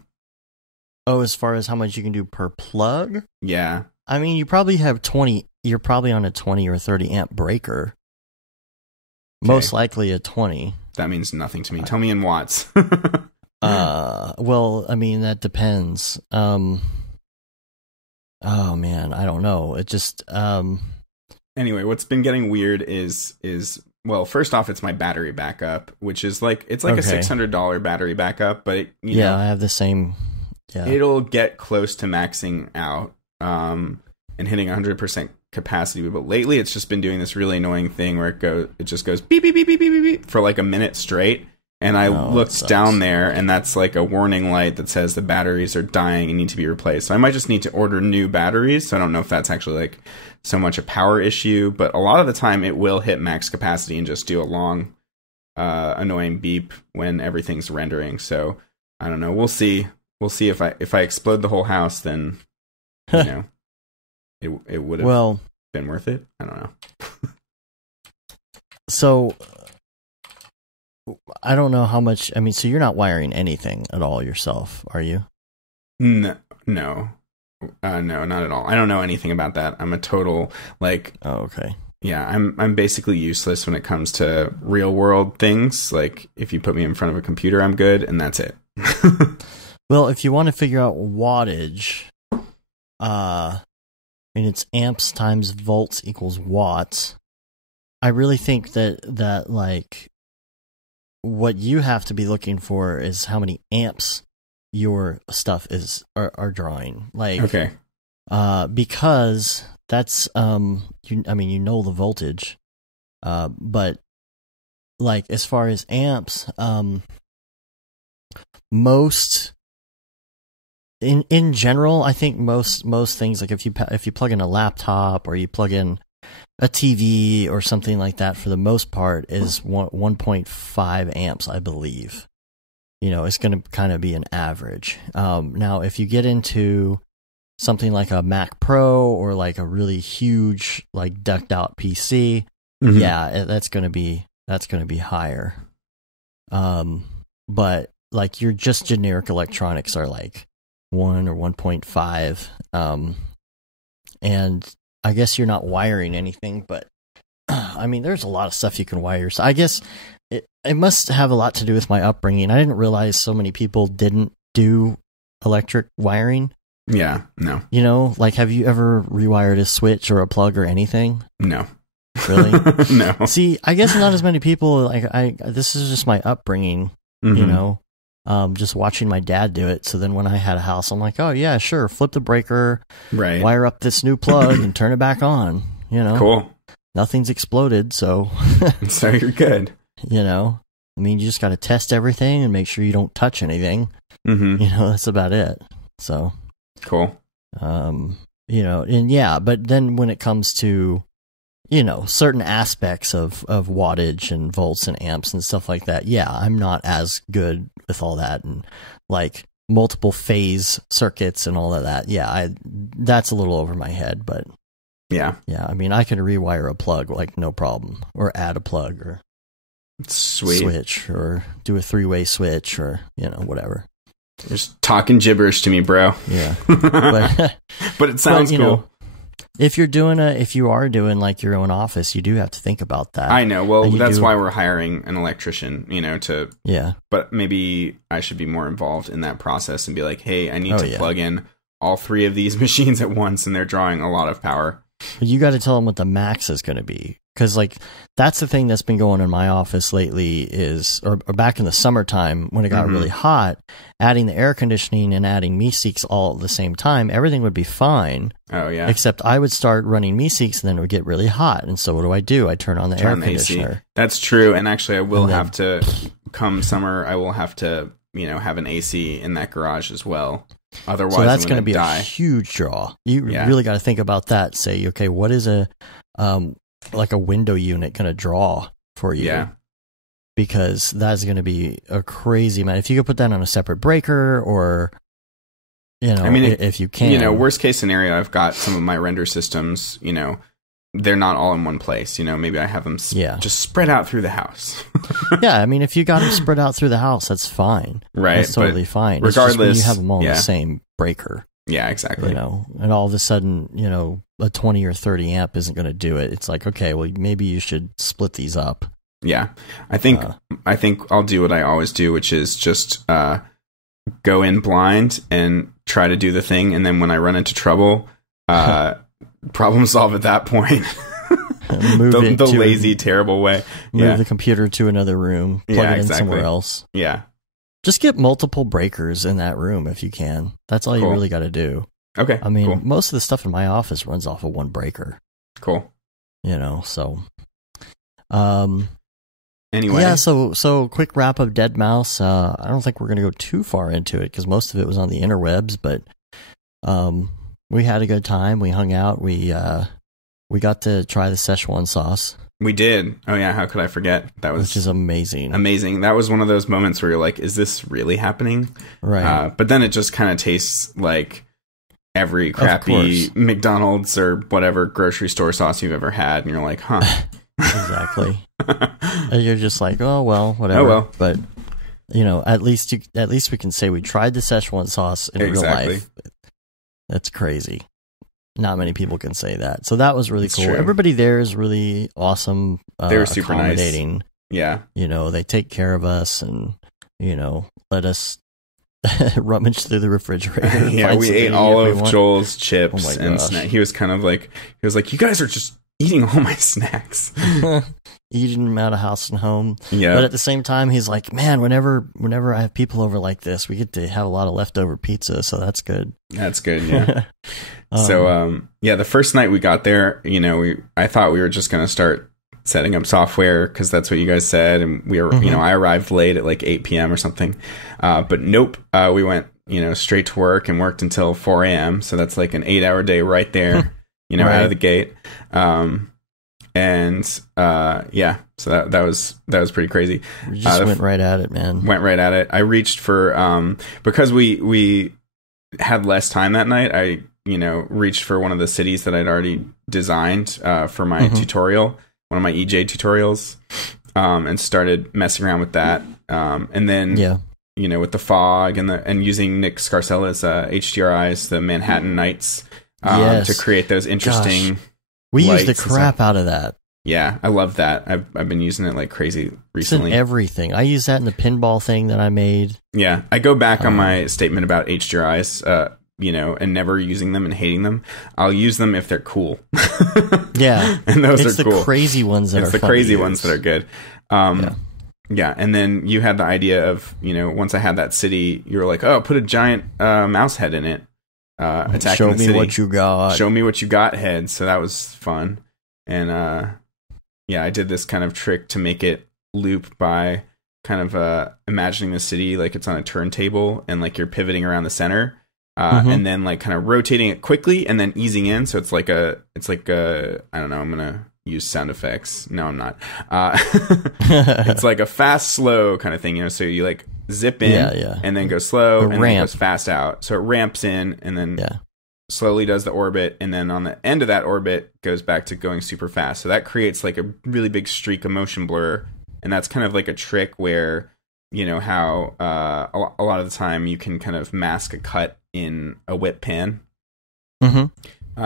Oh, as far as how much you can do per plug? Yeah. I mean, you probably have 20, you're probably on a 20 or 30 amp breaker. Okay. Most likely a 20. That means nothing to me. Tell me in watts. Well, I mean, that depends. Oh man, I don't know. It just, Anyway, what's been getting weird is well, first off, it's my battery backup, which is like, it's like okay. a $600 battery backup, but I have the same. Yeah. It'll get close to maxing out, and hitting 100% capacity. But lately, it's just been doing this really annoying thing where it just goes beep beep beep beep beep beep for like a minute straight. And I looked down there, and that's like a warning light that says the batteries are dying and need to be replaced. So I might just need to order new batteries. So I don't know if that's actually like so much a power issue, but a lot of the time it will hit max capacity and just do a long, annoying beep when everything's rendering. So I don't know. We'll see. We'll see if I explode the whole house, then it would have been worth it. I don't know. So I don't know how much. I mean, so you're not wiring anything at all yourself, are you? No, not at all. I don't know anything about that. I'm a total like. Oh, okay. Yeah, I'm basically useless when it comes to real world things. Like if you put me in front of a computer, I'm good, and that's it. Well, if you want to figure out wattage, I mean, it's amps times volts equals watts. I really think that like what you have to be looking for is how many amps your stuff are drawing. Like, okay, because that's the voltage, but like as far as amps, most. In general, I think most things, like if you plug in a laptop or you plug in a TV or something like that, for the most part is 1.5 amps, I believe. It's going to kind of be an average. Now, if you get into something like a Mac Pro or like a really huge, like decked out PC, mm-hmm. yeah, that's going to be higher. But like your just generic electronics are like 1 or 1.5, and I guess you're not wiring anything, but I mean, there's a lot of stuff you can wire. So I guess it must have a lot to do with my upbringing. I didn't realize so many people didn't do electric wiring. Yeah, no. Like, have you ever rewired a switch or a plug or anything? No. Really? No. See, I guess not as many people. Like, this is just my upbringing. Mm-hmm. Just watching my dad do it. So then when I had a house, I'm like, oh yeah, sure. Flip the breaker, right? Wire up this new plug and turn it back on. Cool. Nothing's exploded, so so you're good. I mean, you just got to test everything and make sure you don't touch anything. Mm-hmm. That's about it. So cool. And yeah, but then when it comes to certain aspects of wattage and volts and amps and stuff like that, yeah, I'm not as good with all that, and like multiple phase circuits and all of that. Yeah, that's a little over my head, but yeah, I mean, I can rewire a plug like no problem, or add a plug, or sweet switch, or do a 3-way switch, or whatever. You're just talking gibberish to me, bro. Yeah, but it sounds cool. If you are doing like your own office, you do have to think about that. I know. Well, that's why we're hiring an electrician, yeah. But maybe I should be more involved in that process and be like, hey, I need to plug in all 3 of these machines at once, and they're drawing a lot of power. You got to tell them what the max is going to be. Because, like, that's the thing that's been going in my office lately is, or back in the summertime when it got mm-hmm. really hot, adding the air conditioning and adding Meeseeks all at the same time, everything would be fine. Oh, yeah. Except I would start running Meeseeks and then it would get really hot. And so what do? I turn on the air conditioner. AC. That's true. And actually, I will have to, come summer, I will have to, have an AC in that garage as well. Otherwise, so that's going to be a huge draw. You really got to think about that. Say, okay, what is like a window unit going to draw for you? Yeah. because that's going to be a crazy amount. If you could put that on a separate breaker, or I mean, if you can, worst case scenario, I've got some of my render systems, they're not all in one place. Maybe I have them just spread out through the house. Yeah, I mean, if you got them spread out through the house, that's fine. Right. That's totally fine. Regardless, it's just when you have them all in the same breaker. Yeah, exactly. And all of a sudden, a 20 or 30 amp isn't going to do it. It's like, okay, well, maybe you should split these up. Yeah. I think I'll do what I always do, which is just go in blind and try to do the thing, and then when I run into trouble, problem solve at that point. the lazy, terrible way. Move the computer to another room, plug it in somewhere else. Yeah. Just get multiple breakers in that room if you can. That's all you really got to do. Okay. I mean, most of the stuff in my office runs off of one breaker. Cool. So. Anyway. Yeah, so quick wrap of Dead Mouse. I don't think we're going to go too far into it because most of it was on the interwebs, but we had a good time. We hung out. We got to try the Szechuan sauce. We did. Oh yeah, how could I forget? Which is amazing. Amazing. That was one of those moments where you're like, is this really happening? Right. But then it just kind of tastes like every crappy McDonald's or whatever grocery store sauce you've ever had, and you're like, huh. Exactly. And you're just like, oh well, whatever. Oh well. But at least we can say we tried the Szechuan sauce in real life. That's crazy. Not many people can say that. So that was really cool. True. Everybody there is really awesome. They were super accommodating. Nice. Yeah. They take care of us and, let us rummage through the refrigerator. Yeah, we ate all of Joel's chips and snacks. He was like, you guys are just eating all my snacks. Eating them out of house and home. Yeah. But at the same time, he's like, man, whenever I have people over like this, we get to have a lot of leftover pizza, so that's good. That's good, yeah. So, the first night we got there, I thought we were just going to start setting up software because that's what you guys said, and we were, I arrived late at like 8 p.m. or something. But nope, we went, straight to work and worked until 4 a.m. So that's like an 8-hour day right there, right. Out of the gate. So that was pretty crazy. We just went right at it, man. Went right at it. I reached for because we had less time that night. I reached for one of the cities that I'd already designed for my tutorial, one of my EJ tutorials, and started messing around with that. And then with the fog and using Nick Scarcella's HDRIs, the Manhattan Nights, to create those interesting. Gosh. We used the crap out of that. Yeah, I love that. I've been using it like crazy recently. It's in everything. I use that in the pinball thing that I made. Yeah, I go back on my statement about HDRIs, and never using them and hating them. I'll use them if they're cool. Yeah, and those are cool. It's the crazy ones that are fun. It's the crazy ones that are good. Yeah, and then you had the idea of, once I had that city, you were like, oh, put a giant mouse head in it. Attacking Show the city. Me what you got. Show me what you got head. So that was fun. And I did this kind of trick to make it loop by kind of imagining the city like it's on a turntable and like you're pivoting around the center. And then like kind of rotating it quickly and then easing in. So it's like I don't know, I'm going to use sound effects. No, I'm not. It's like a fast, slow kind of thing, so you like zip in and then go slow and then goes fast out. So it ramps in and then slowly does the orbit, and then on the end of that orbit goes back to going super fast. So that creates like a really big streak of motion blur, and that's kind of like a trick where how a lot of the time you can kind of mask a cut in a whip pan.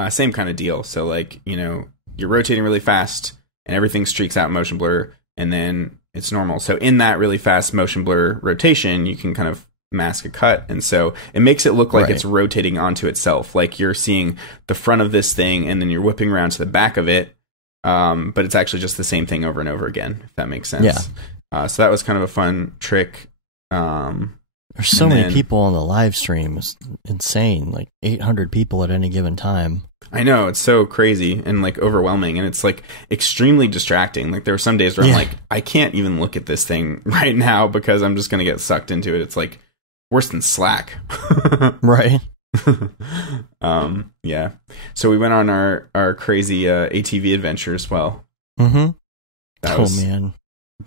Same kind of deal. So like you're rotating really fast and everything streaks out motion blur, and then it's normal. So in that really fast motion blur rotation, you can kind of mask a cut. And so it makes it look like it's rotating onto itself. Like you're seeing the front of this thing and then you're whipping around to the back of it. But it's actually just the same thing over and over again, if that makes sense. Yeah. So that was kind of a fun trick. There's so many people on the live stream. It's insane. Like 800 people at any given time. I know, it's so crazy and like overwhelming, and it's like extremely distracting. Like there were some days where I'm like, I can't even look at this thing right now because I'm just going to get sucked into it. It's like worse than Slack. Right. Yeah. So we went on our crazy ATV adventure as well. Man.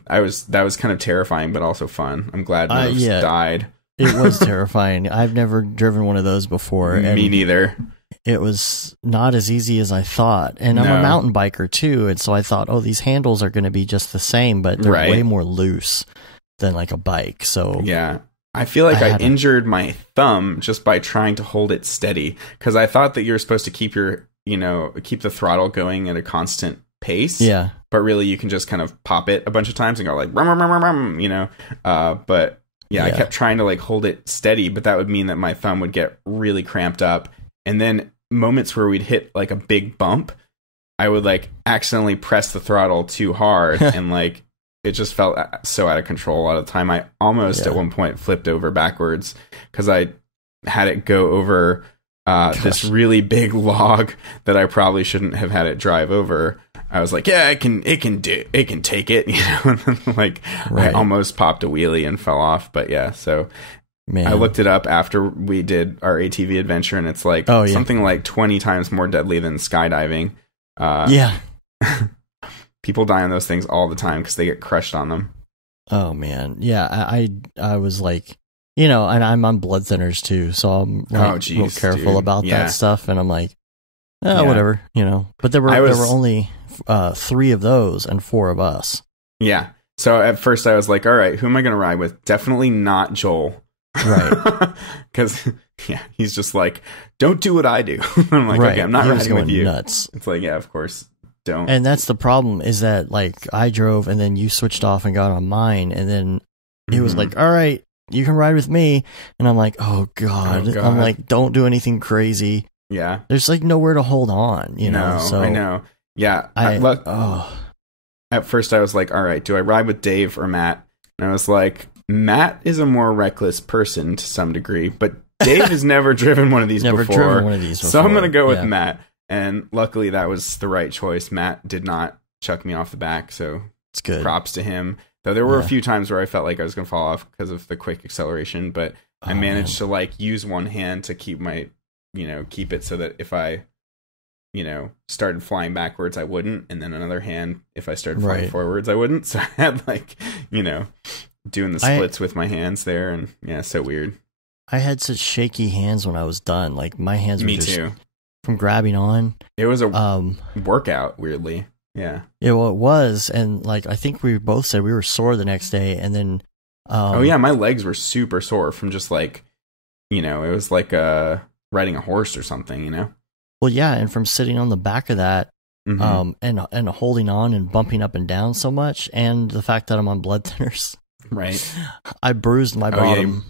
that was kind of terrifying, but also fun. I'm glad none of us died. It was terrifying. I've never driven one of those before. Me neither. It was not as easy as I thought. And I'm a mountain biker too, and so I thought, oh, these handles are going to be just the same, but they're way more loose than like a bike. So yeah. I feel like I injured my thumb just by trying to hold it steady, because I thought that you're supposed to keep keep the throttle going at a constant pace. Yeah. But really you can just kind of pop it a bunch of times and go like, rum, rum, rum, rum, you know. But yeah, I kept trying to like hold it steady, but that would mean that my thumb would get really cramped up. And then moments where we'd hit like a big bump, I would like accidentally press the throttle too hard and like it just felt so out of control a lot of the time. I almost at one point flipped over backwards because I had it go over this really big log that I probably shouldn't have had it drive over. I was like, yeah, it can take it, you know. And then, like I almost popped a wheelie and fell off. But yeah, so I looked it up after we did our ATV adventure, and it's like something like 20 times more deadly than skydiving. People die on those things all the time because they get crushed on them. Oh man, yeah. I was like, you know, and I'm on blood thinners too, so I'm like, real careful about that stuff. And I'm like, whatever, you know. But there were only 3 of those and 4 of us. Yeah. So at first I was like, all right, who am I going to ride with? Definitely not Joel. Right. Because he's just like, don't do what I do. I'm like, okay, I'm not riding with you. Nuts. It's like, yeah, of course. Don't. And that's the problem, is that like I drove and then you switched off and got on mine, and then he was like, all right, you can ride with me. And I'm like, oh God. I'm like, don't do anything crazy. Yeah. There's like nowhere to hold on, you know? So I know. Yeah. At first I was like, all right, do I ride with Dave or Matt? And I was like, Matt is a more reckless person to some degree, but Dave has never driven one of these before. So I'm going to go with Matt. And luckily that was the right choice. Matt did not chuck me off the back, so it's good. Props to him. Though there were a few times where I felt like I was going to fall off because of the quick acceleration, but I managed to like use one hand to keep my, keep it so that if I, started flying backwards, I wouldn't. And then another hand, if I started flying forwards, I wouldn't. So I had like, doing the splits with my hands there. And yeah, so weird. I had such shaky hands when I was done. Like my hands were too. From grabbing on. It was a workout, weirdly. Yeah. It was. And like, I think we both said we were sore the next day. And then, my legs were super sore from just like, it was like riding a horse or something, Well, yeah. And from sitting on the back of that, and holding on and bumping up and down so much. And the fact that I'm on blood thinners. Right. I bruised my bottom.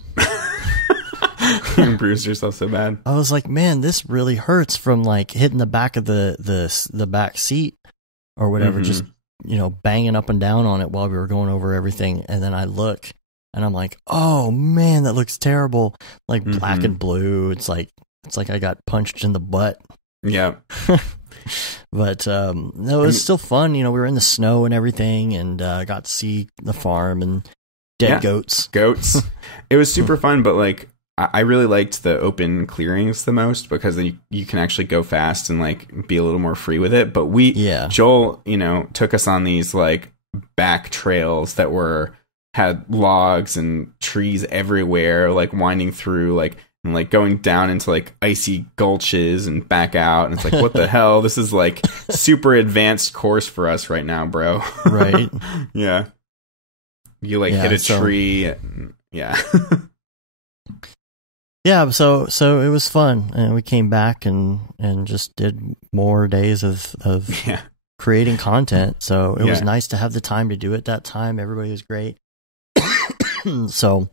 You bruised yourself so bad. I was like, man, this really hurts from like hitting the back of the back seat or whatever, just banging up and down on it while we were going over everything. And then I look and I'm like, oh man, that looks terrible. Like black and blue. It's like I got punched in the butt. Yeah. But no, it was still fun. We were in the snow and everything, and got to see the farm and dead goats. It was super fun, but like I really liked the open clearings the most because then you can actually go fast and like be a little more free with it. But Joel, took us on these like back trails that had logs and trees everywhere, like winding through and like going down into like icy gulches and back out. And it's like, what the hell? This is like super advanced course for us right now, bro. Right. Yeah. You hit a tree. Yeah. Yeah, so it was fun, and we came back and just did more days of creating content. So it was nice to have the time to do it that time. Everybody was great. So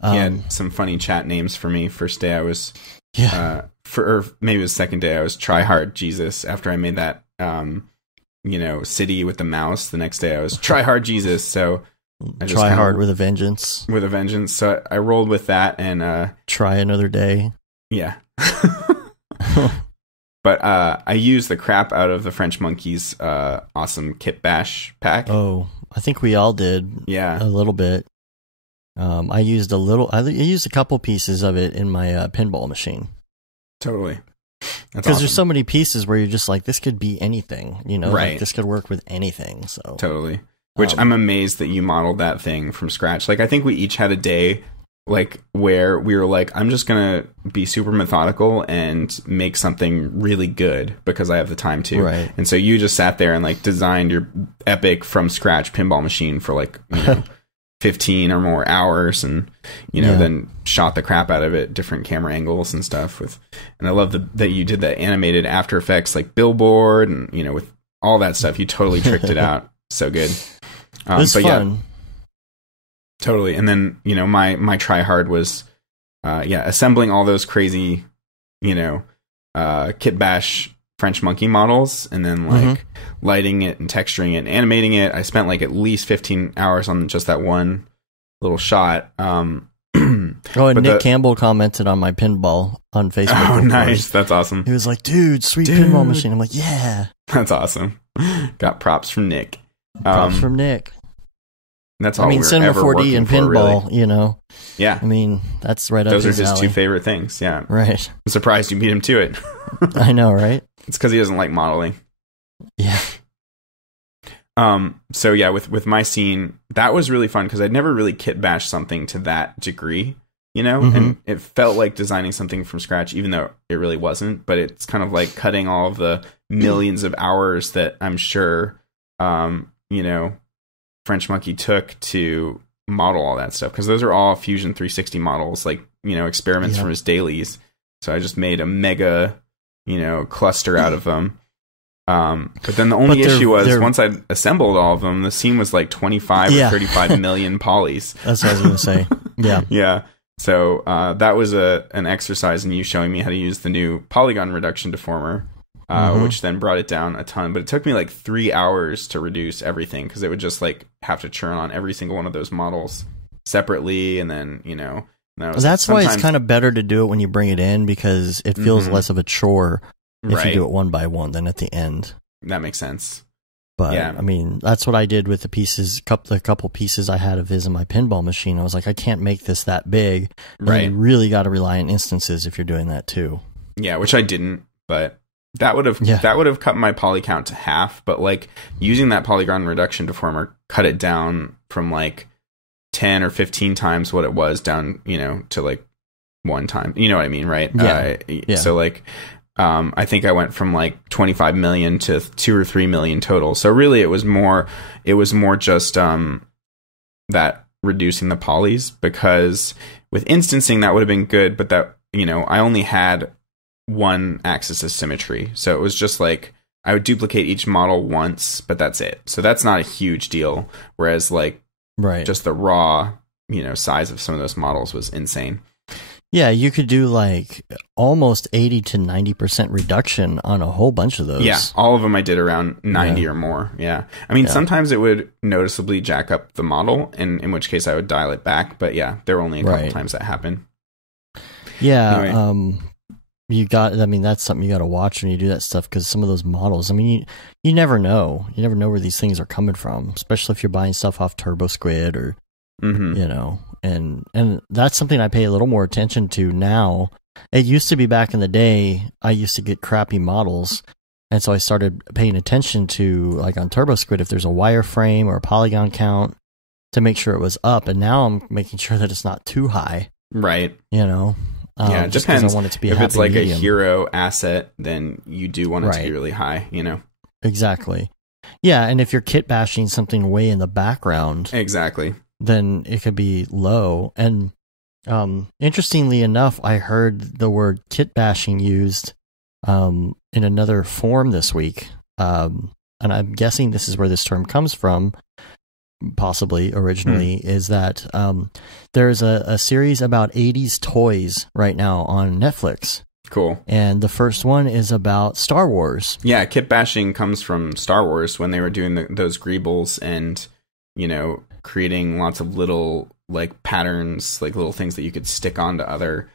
he had some funny chat names for me. First day I was or maybe it was second day I was Try Hard Jesus after I made that city with the mouse. The next day I was Try Hard Jesus. So Try hard with a vengeance. With a vengeance. So I rolled with that and try another day. Yeah. But I used the crap out of the French Monkeys awesome Kit Bash pack. Oh, I think we all did. Yeah. A little bit. I used a couple pieces of it in my pinball machine. Totally. Because there's so many pieces where you're just like, this could be anything, right? Like, this could work with anything. So totally. Which I'm amazed that you modeled that thing from scratch. Like, I think we each had a day, like, where we were like, I'm just going to be super methodical and make something really good because I have the time to. Right. And so you just sat there and, like, designed your epic from scratch pinball machine for, like, 15 or more hours, and, then shot the crap out of it, different camera angles and stuff. And I love that you did that animated After Effects, like, billboard, and, with all that stuff. You totally tricked it out. So good. It was fun. Yeah, totally. And then, my try hard was, assembling all those crazy, kit bash French monkey models, and then like lighting it and texturing it and animating it. I spent like at least 15 hours on just that one little shot. And Nick Campbell commented on my pinball on Facebook. Oh, nice. That's awesome. He was like, dude, sweet pinball machine. I'm like, yeah. That's awesome. Got props from Nick. Props from Nick. That's all. Cinema 4D and pinball, really. Yeah. I mean, that's right up his alley. Those are his two favorite things. Yeah. Right. I'm surprised you beat him to it. I know, right? It's because he doesn't like modeling. Yeah. So yeah, with my scene, that was really fun because I'd never really kit bashed something to that degree, and it felt like designing something from scratch, even though it really wasn't. But it's kind of like cutting all of the millions of hours that I'm sure, French Monkey took to model all that stuff, because those are all Fusion 360 models, like, experiments from his dailies. So I just made a mega, cluster out of them. But then the only issue was once I assembled all of them, the scene was like 25 or 35 million polys. That's what I was going to say. Yeah. Yeah. So that was an exercise in you showing me how to use the new polygon reduction deformer. Which then brought it down a ton, but it took me like 3 hours to reduce everything, because it would just like have to churn on every single one of those models separately, and then that's why it's kind of better to do it when you bring it in, because it feels less of a chore if you do it one by one than at the end. That makes sense. But yeah. I mean, that's what I did with the couple pieces I had of his in my pinball machine. I was like, I can't make this that big. Right. You really got to rely on instances if you're doing that too. Yeah, which I didn't, but that would have cut my poly count to half. But like using that polygon reduction deformer cut it down from like 10 or 15 times what it was down, to like one time. You know what I mean, right? Yeah. So like, I think I went from like 25 million to 2 or 3 million total. So really it was more just that reducing the polys, because with instancing that would have been good, but that, I only had one axis of symmetry. So it was just like I would duplicate each model once, but that's it. So that's not a huge deal. Whereas like just the raw, size of some of those models was insane. Yeah, you could do like almost 80 to 90% reduction on a whole bunch of those. Yeah, all of them I did around 90 or more. Yeah. I mean, sometimes it would noticeably jack up the model, and in which case I would dial it back. But yeah, there were only a couple times that happened. Yeah. Anyway. That's something you got to watch when you do that stuff, because some of those models, I mean, you never know. You never know where these things are coming from, especially if you're buying stuff off TurboSquid or, and that's something I pay a little more attention to now. It used to be back in the day, I used to get crappy models, and so I started paying attention to, like on TurboSquid, if there's a wireframe or a polygon count to make sure it was up, and now I'm making sure that it's not too high. Right. Yeah, it depends. I want it to be if it's like medium. A hero asset, then you do want it to be really high, Exactly. Yeah, and if you're kit bashing something way in the background, exactly, then it could be low. And interestingly enough, I heard the word kit bashing used in another form this week, and I'm guessing this is where this term comes from. Possibly originally is that there's a series about 80s toys right now on Netflix. Cool. And the first one is about Star Wars. Yeah, kit bashing comes from Star Wars when they were doing those greebles and, creating lots of little like patterns, like little things that you could stick onto other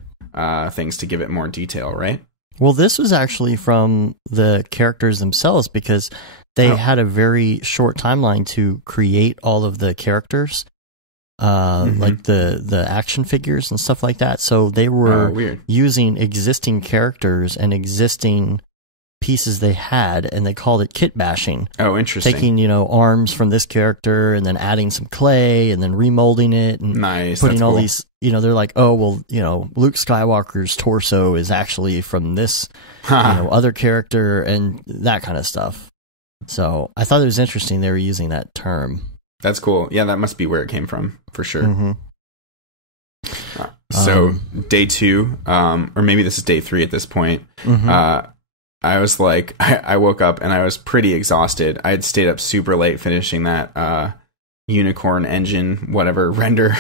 things to give it more detail, right? Well, this was actually from the characters themselves, because they had a very short timeline to create all of the characters, like the action figures and stuff like that. So they were using existing characters and existing pieces they had, and they called it kit bashing. Oh, interesting. Taking, arms from this character and then adding some clay and then remolding it and putting all these, they're like, oh, well, Luke Skywalker's torso is actually from this, other character and that kind of stuff. So I thought it was interesting they were using that term. That's cool. Yeah, that must be where it came from, for sure. Mm-hmm. So day 2, or maybe this is day 3 at this point, mm-hmm. I was like, I woke up and I was pretty exhausted. I had stayed up super late finishing that unicorn engine, whatever, render.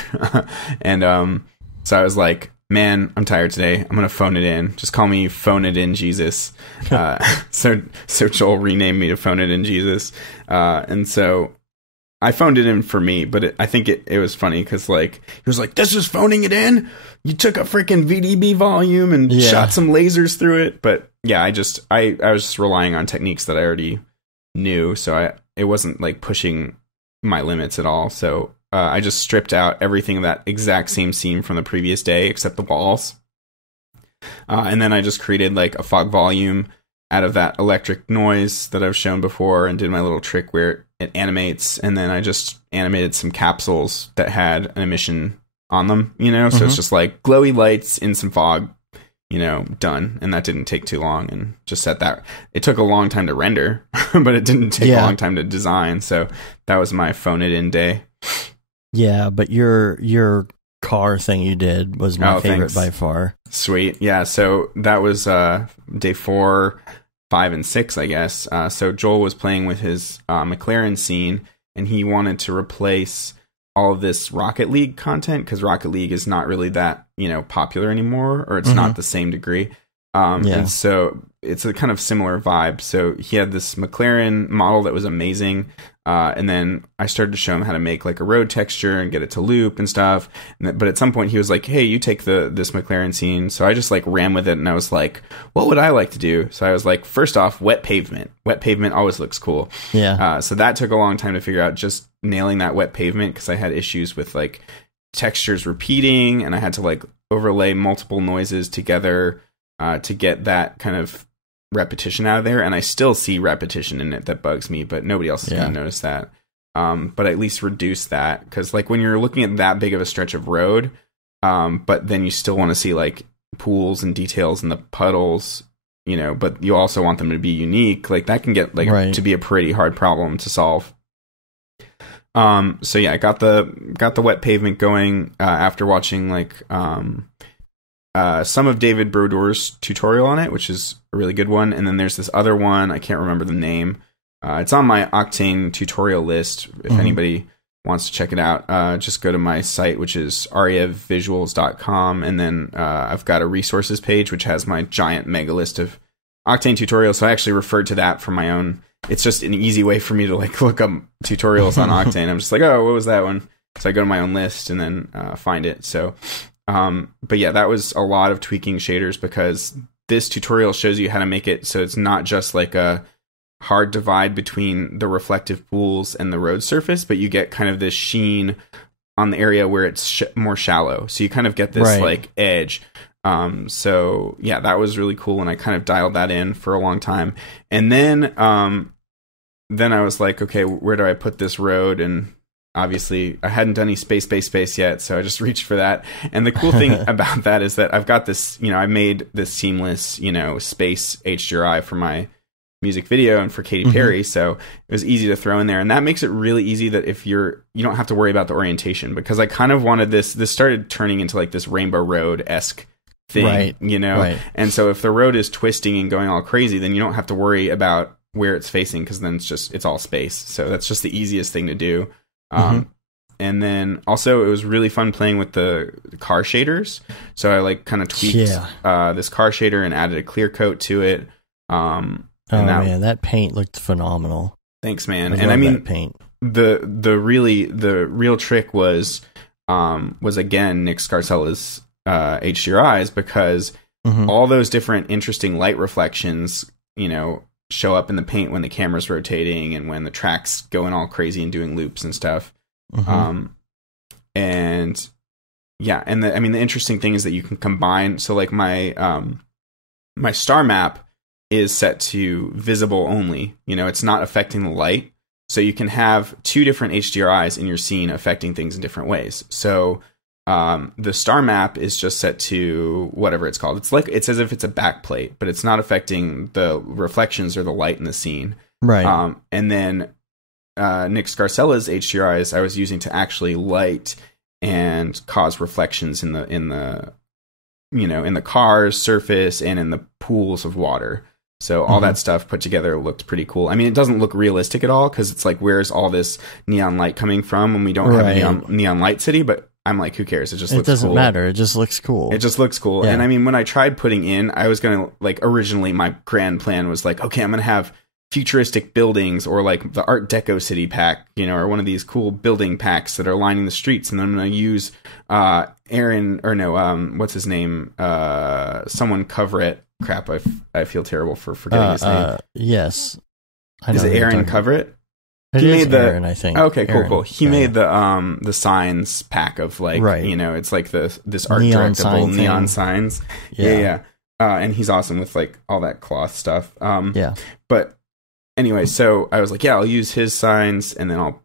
And so I was like, man, I'm tired today. I'm going to phone it in. Just call me Phone It In Jesus. So Joel renamed me to Phone It In Jesus. And so I phoned it in for me, but I think it was funny because he was like, this is phoning it in? You took a freaking VDB volume and shot some lasers through it. But yeah, I was just relying on techniques that I already knew. So it wasn't like pushing my limits at all. So I just stripped out everything of that exact same scene from the previous day, except the walls. And then I just created like a fog volume out of that electric noise that I've shown before and did my little trick where it animates. And then I just animated some capsules that had an emission on them, So Mm-hmm. it's just like glowy lights in some fog, done. And that didn't take too long, and just set that. It took a long time to render, but it didn't take a long time to design. So that was my phone it in day. Yeah, but your car thing you did was my favorite by far. Sweet. Yeah, so that was day 4, 5, and 6, I guess. So Joel was playing with his McLaren scene, and he wanted to replace all of this Rocket League content, because Rocket League is not really that, popular anymore, or it's mm-hmm. not the same degree. And so it's a kind of similar vibe. So he had this McLaren model that was amazing. And then I started to show him how to make like a road texture and get it to loop and stuff. But at some point he was like, hey, you take this McLaren scene. So I just like ran with it, and I was like, what would I like to do? So I was like, first off, wet pavement. Wet pavement always looks cool. Yeah. So that took a long time to figure out, just nailing that wet pavement, because I had issues with like textures repeating, and I had to like overlay multiple noises together to get that kind of repetition out of there. And I still see repetition in it that bugs me, but nobody else is going to notice that. But at least reduce that, because like when you're looking at that big of a stretch of road, but then you still want to see like pools and details in the puddles, but you also want them to be unique. Like that can get like to be a pretty hard problem to solve. So yeah, I got the wet pavement going after watching like some of David Brodeur's tutorial on it, which is a really good one. And then there's this other one, I can't remember the name. It's on my Octane tutorial list. If anybody wants to check it out, just go to my site, which is arievvisuals.com. And then I've got a resources page, which has my giant mega list of Octane tutorials. So I actually referred to that for my own. It's just an easy way for me to like look up tutorials on Octane. I'm just like, oh, what was that one? So I go to my own list and then find it. So, but yeah, that was a lot of tweaking shaders, because this tutorial shows you how to make it so it's not just like a hard divide between the reflective pools and the road surface, but you get kind of this sheen on the area where it's more shallow. So you kind of get this like edge. So yeah, that was really cool, and I kind of dialed that in for a long time. And then I was like, okay, where do I put this road? And obviously I hadn't done any space yet, so I just reached for that. And the cool thing about that is that I've got this, I made this seamless, space HDRI for my music video and for Katy Perry, so it was easy to throw in there. And that makes it really easy that if you don't have to worry about the orientation, because I kind of wanted this started turning into like this Rainbow Road-esque thing, and so if the road is twisting and going all crazy, then you don't have to worry about where it's facing, because then it's all space. So that's just the easiest thing to do. And then also it was really fun playing with the car shaders. So I like kind of tweaked this car shader and added a clear coat to it. Man, that paint looked phenomenal. Thanks, man. And I mean, paint. The real trick was again Nick Scarcella's HDRIs, because all those different interesting light reflections, show up in the paint when the camera's rotating and when the track's going all crazy and doing loops and stuff. And yeah, and the interesting thing is that you can combine. So like my star map is set to visible only. It's not affecting the light. So you can have two different HDRIs in your scene affecting things in different ways. So the star map is just set to whatever it's called. It's as if it's a backplate, but it's not affecting the reflections or the light in the scene. Right. And then Nick Scarcella's HDRIs I was using to actually light and cause reflections in the car's surface and in the pools of water. So all that stuff put together looked pretty cool. I mean, it doesn't look realistic at all because it's like, where's all this neon light coming from when we don't have a neon light city? But I'm like, who cares? It just looks cool. It doesn't matter. It just looks cool. It just looks cool. Yeah. And I mean, when I tried putting in, I was going to, like, originally my grand plan was like, okay, I'm going to have futuristic buildings or like the Art Deco city pack, or one of these cool building packs that are lining the streets. And then I'm going to use what's his name? Someone cover it. Crap, I feel terrible for forgetting his name. Yes. Is it Aaron Coverett? He made Aaron, I think. Okay, cool. He made the signs pack of like, it's like this art directable neon signs. Yeah. And he's awesome with like all that cloth stuff. But anyway, so I was like, yeah, I'll use his signs and then I'll,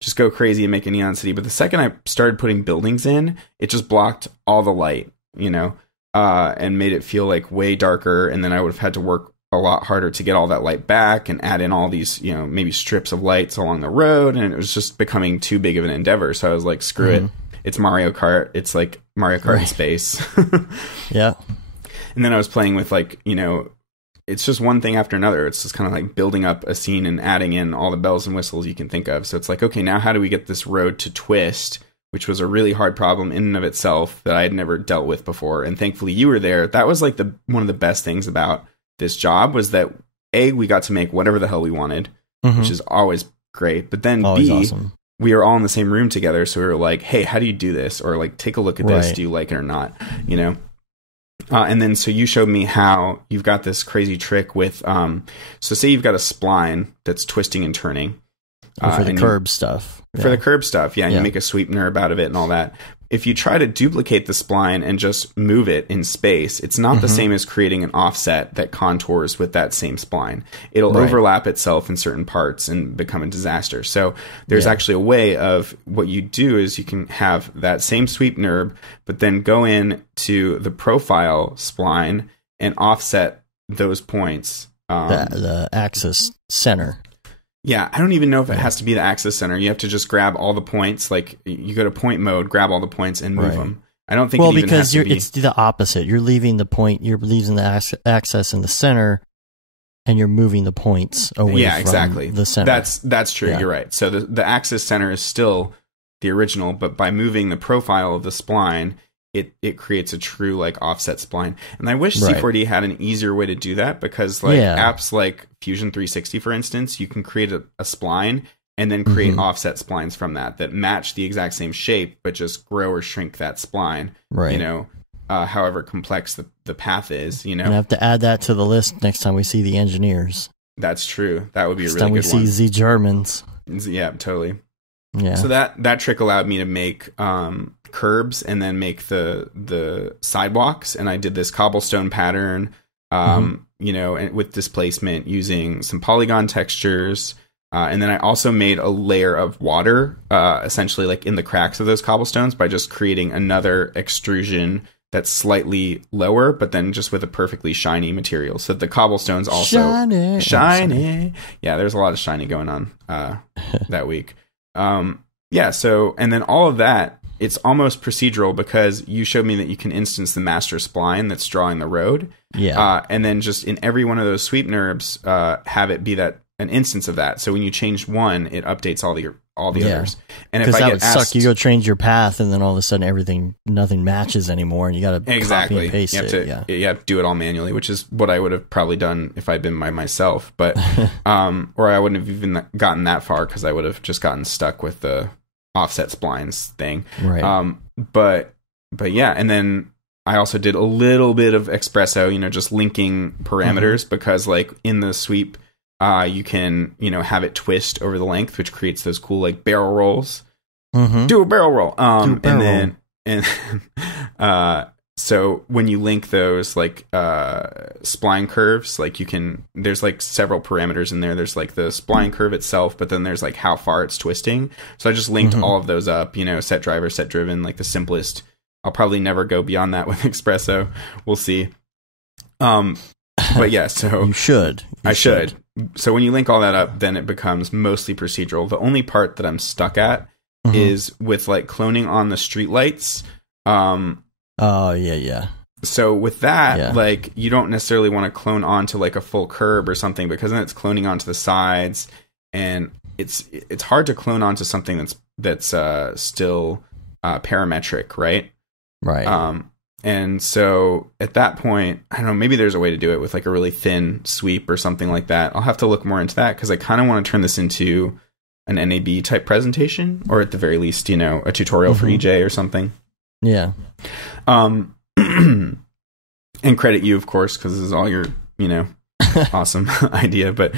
just go crazy and make a neon city. But the second I started putting buildings in, it just blocked all the light, and made it feel like way darker. And then I would have had to work a lot harder to get all that light back and add in all these, maybe strips of lights along the road. And it was just becoming too big of an endeavor. So I was like, screw it. It's Mario Kart. It's like Mario Kart in space. Yeah. And then I was playing with like, it's just one thing after another. It's just kind of like building up a scene and adding in all the bells and whistles you can think of. So it's like, okay, now how do we get this road to twist, which was a really hard problem in and of itself that I had never dealt with before. And thankfully you were there. That was like one of the best things about this job was that we got to make whatever the hell we wanted, which is always great. But then always awesome. We were all in the same room together. So we were like, hey, how do you do this? Or like, take a look at this. Do you like it or not? And then, so you showed me how you've got this crazy trick with, so say you've got a spline that's twisting and turning. For the curb stuff. For the curb stuff, and you make a sweep nerve out of it and all that. If you try to duplicate the spline and just move it in space, it's not the same as creating an offset that contours with that same spline. It'll overlap itself in certain parts and become a disaster. So there's actually a way of what you do is you can have that same sweep nerve, but then go in to the profile spline and offset those points. The axis center. Yeah, I don't even know if it has to be the axis center. You have to just grab all the points. Like, you go to point mode, grab all the points, and move them. I don't think because it's the opposite. You're leaving the point, you're leaving the axis in the center, and you're moving the points away from the center. That's true. Yeah. You're right. So the axis center is still the original, but by moving the profile of the spline, it creates a true like offset spline. And I wish C4D had an easier way to do that because like apps like Fusion 360, for instance, you can create a spline and then create offset splines from that match the exact same shape, but just grow or shrink that spline, however complex the path is, I have to add that to the list next time we see the engineers. That's true. That would be a really good one. Next time we see the Germans. Yeah, totally. Yeah. So that trick allowed me to make curbs and then make the sidewalks, and I did this cobblestone pattern, and with displacement using some polygon textures, and then I also made a layer of water, essentially like in the cracks of those cobblestones by just creating another extrusion that's slightly lower, but then just with a perfectly shiny material. So the cobblestones also shiny. Yeah, there's a lot of shiny going on that week. So and then all of that, it's almost procedural because you showed me that you can instance the master spline that's drawing the road. Yeah. And then just in every one of those sweep nerves, have it be an instance of that. So when you change one, it updates all the others. And if I that would suck, you go change your path, and then all of a sudden nothing matches anymore, and you got to copy and paste it. You have to do it all manually, which is what I would have probably done if I'd been by myself. But or I wouldn't have even gotten that far because I would have just gotten stuck with the offset splines thing. Right. But yeah, and then I also did a little bit of espresso, just linking parameters because like in the sweep, you can, have it twist over the length, which creates those cool like barrel rolls. Do a barrel roll. So when you link those like spline curves, like there's like several parameters in there. There's like the spline curve itself, but then there's like how far it's twisting. So I just linked all of those up, set driver, set driven, like the simplest. I'll probably never go beyond that with Espresso. We'll see. But yeah, so you should. I should. So when you link all that up, then it becomes mostly procedural. The only part that I'm stuck at is with like cloning on the streetlights. Oh, yeah. So with that, like you don't necessarily want to clone onto like a full curb or something, because then it's cloning onto the sides, and it's hard to clone onto something that's still parametric, right? Right. And so at that point, I don't know, maybe there's a way to do it with like a really thin sweep or something like that. I'll have to look more into that, because I kind of want to turn this into an NAB type presentation, or at the very least, a tutorial for EJ or something. Yeah. And credit you, of course, because this is all your, awesome idea. But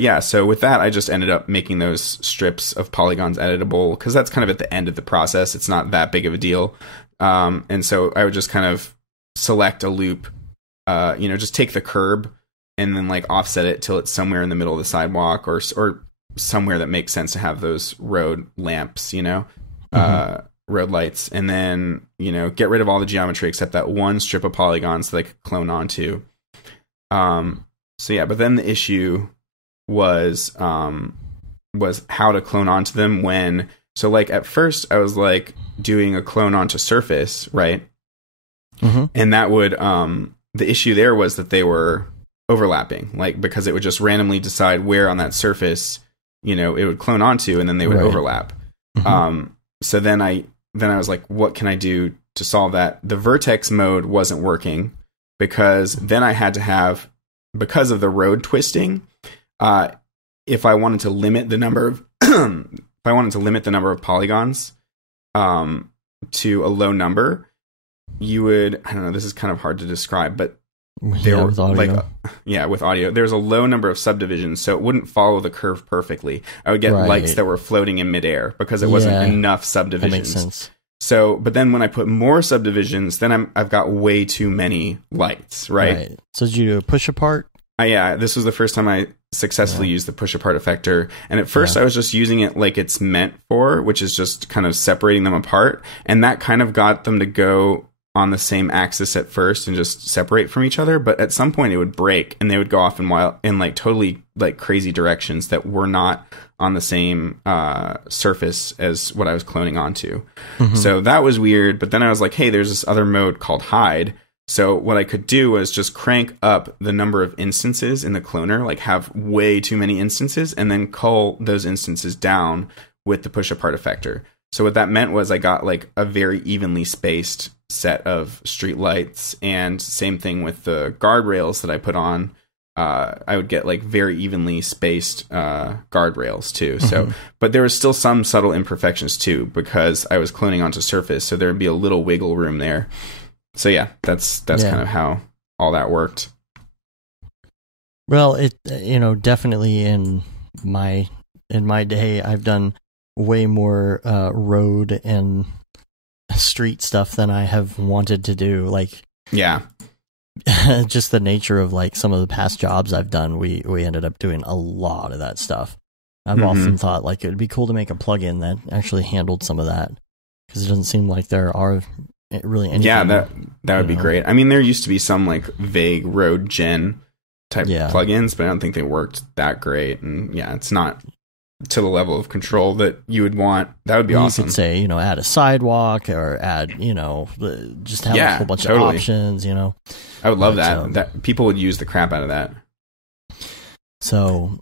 yeah, so with that, I just ended up making those strips of polygons editable, because that's kind of at the end of the process. It's not that big of a deal. And so I would just kind of select a loop, just take the curb and then like offset it till it's somewhere in the middle of the sidewalk, or somewhere that makes sense to have those road lamps, road lights, and then get rid of all the geometry except that one strip of polygons that I could clone onto. So yeah, but then the issue was how to clone onto them when. So like at first I was like doing a clone onto surface, right? And that would the issue there was that they were overlapping, like because it would just randomly decide where on that surface it would clone onto, and then they would overlap. So then I was like, what can I do to solve that? The vertex mode wasn't working, because then I had to have, because of the road twisting, if I wanted to limit the number of polygons to a low number, you would, I don't know, this is kind of hard to describe, but with audio. With audio, there's a low number of subdivisions, so it wouldn't follow the curve perfectly. I would get lights that were floating in midair because it wasn't enough subdivisions. That makes sense. So, but then when I put more subdivisions, then I've got way too many lights, right? So did you do a push apart? This was the first time I successfully used the push apart effector. And at first I was just using it like it's meant for, which is just kind of separating them apart. And that kind of got them to go on the same axis at first and just separate from each other. But at some point it would break, and they would go off in like totally like crazy directions that were not on the same surface as what I was cloning onto. So that was weird. But then I was like, hey, there's this other mode called hide. So what I could do was just crank up the number of instances in the cloner, like have way too many instances, and then cull those instances down with the push apart effector. So what that meant was I got like a very evenly spaced set of street lights, and same thing with the guardrails that I put on. I would get like very evenly spaced guardrails too. So, but there was still some subtle imperfections too, because I was cloning onto surface, so there would be a little wiggle room there. So yeah, that's kind of how all that worked. Well, it definitely in my day, I've done way more road and street stuff than I have wanted to do. Like, just the nature of like some of the past jobs I've done, we ended up doing a lot of that stuff. I've often thought like it would be cool to make a plugin that actually handled some of that, because it doesn't seem like there are really anything. Yeah, that would be great. I mean, there used to be some like vague road gen type plugins, but I don't think they worked that great. And yeah, it's not to the level of control that you would want. That would be awesome. You could say, add a sidewalk, or add, just have a whole bunch of options, I would love that. That people would use the crap out of that. So,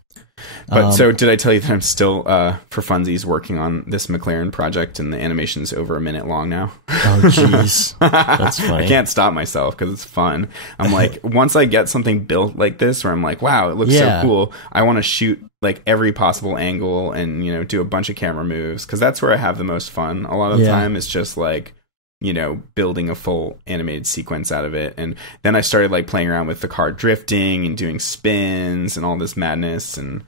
so did I tell you that I'm still, for funsies, working on this McLaren project, and the animation's over a minute long now? Oh, jeez. That's funny. I can't stop myself because it's fun. I'm like, once I get something built like this, where I'm like, wow, it looks so cool, I want to shoot like every possible angle and, do a bunch of camera moves, because that's where I have the most fun. A lot of the time it's just like, building a full animated sequence out of it. And then I started like playing around with the car drifting and doing spins and all this madness. And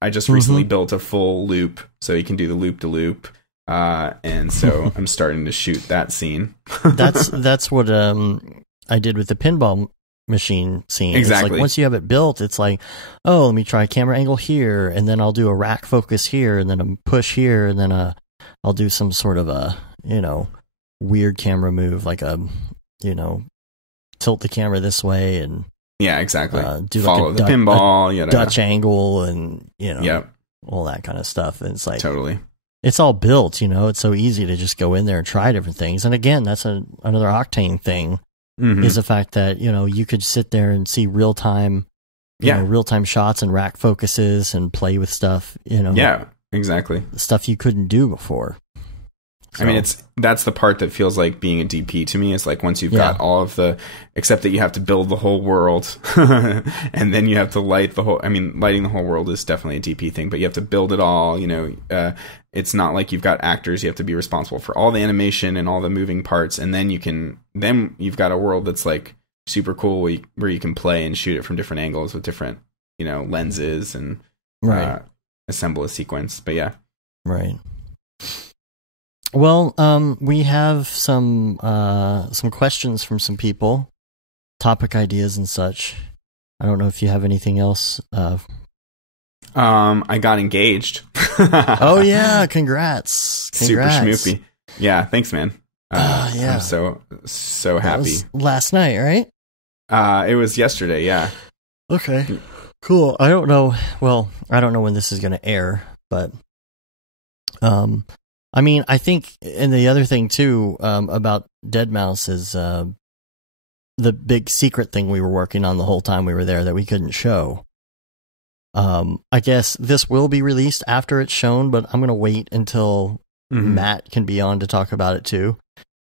I just recently built a full loop, so you can do the loop to loop. And so I'm starting to shoot that scene. That's what I did with the pinball machine scene. Exactly. It's like once you have it built, it's like, oh, let me try camera angle here, and then I'll do a rack focus here, and then a push here, and then I'll do some sort of a, weird camera move, like tilt the camera this way and yeah, exactly. Do follow like the pinball, Dutch angle, and yep, all that kind of stuff. And it's like totally. It's all built, it's so easy to just go in there and try different things. And again, that's another Octane thing, is the fact that, you could sit there and see real-time, real-time shots and rack focuses and play with stuff, Yeah, exactly. Stuff you couldn't do before. So. I mean, that's the part that feels like being a DP to me. It's like once you've got all of except that you have to build the whole world and then you have to light the whole, lighting the whole world is definitely a DP thing, but you have to build it all, it's not like you've got actors. You have to be responsible for all the animation and all the moving parts. And then you've got a world that's like super cool where you can play and shoot it from different angles with different, lenses and assemble a sequence. But yeah. Right. Well, we have some questions from some people, topic ideas and such. I don't know if you have anything else. I got engaged. Oh yeah, congrats. Super schmoopy. Yeah, thanks, man. Yeah, I'm so happy. That was last night, right? It was yesterday. Yeah. Okay. Cool. I don't know. Well, I don't know when this is going to air, but I think, and the other thing too about Deadmau5 is the big secret thing we were working on the whole time we were there that we couldn't show. I guess this will be released after it's shown, but I'm going to wait until Matt can be on to talk about it too,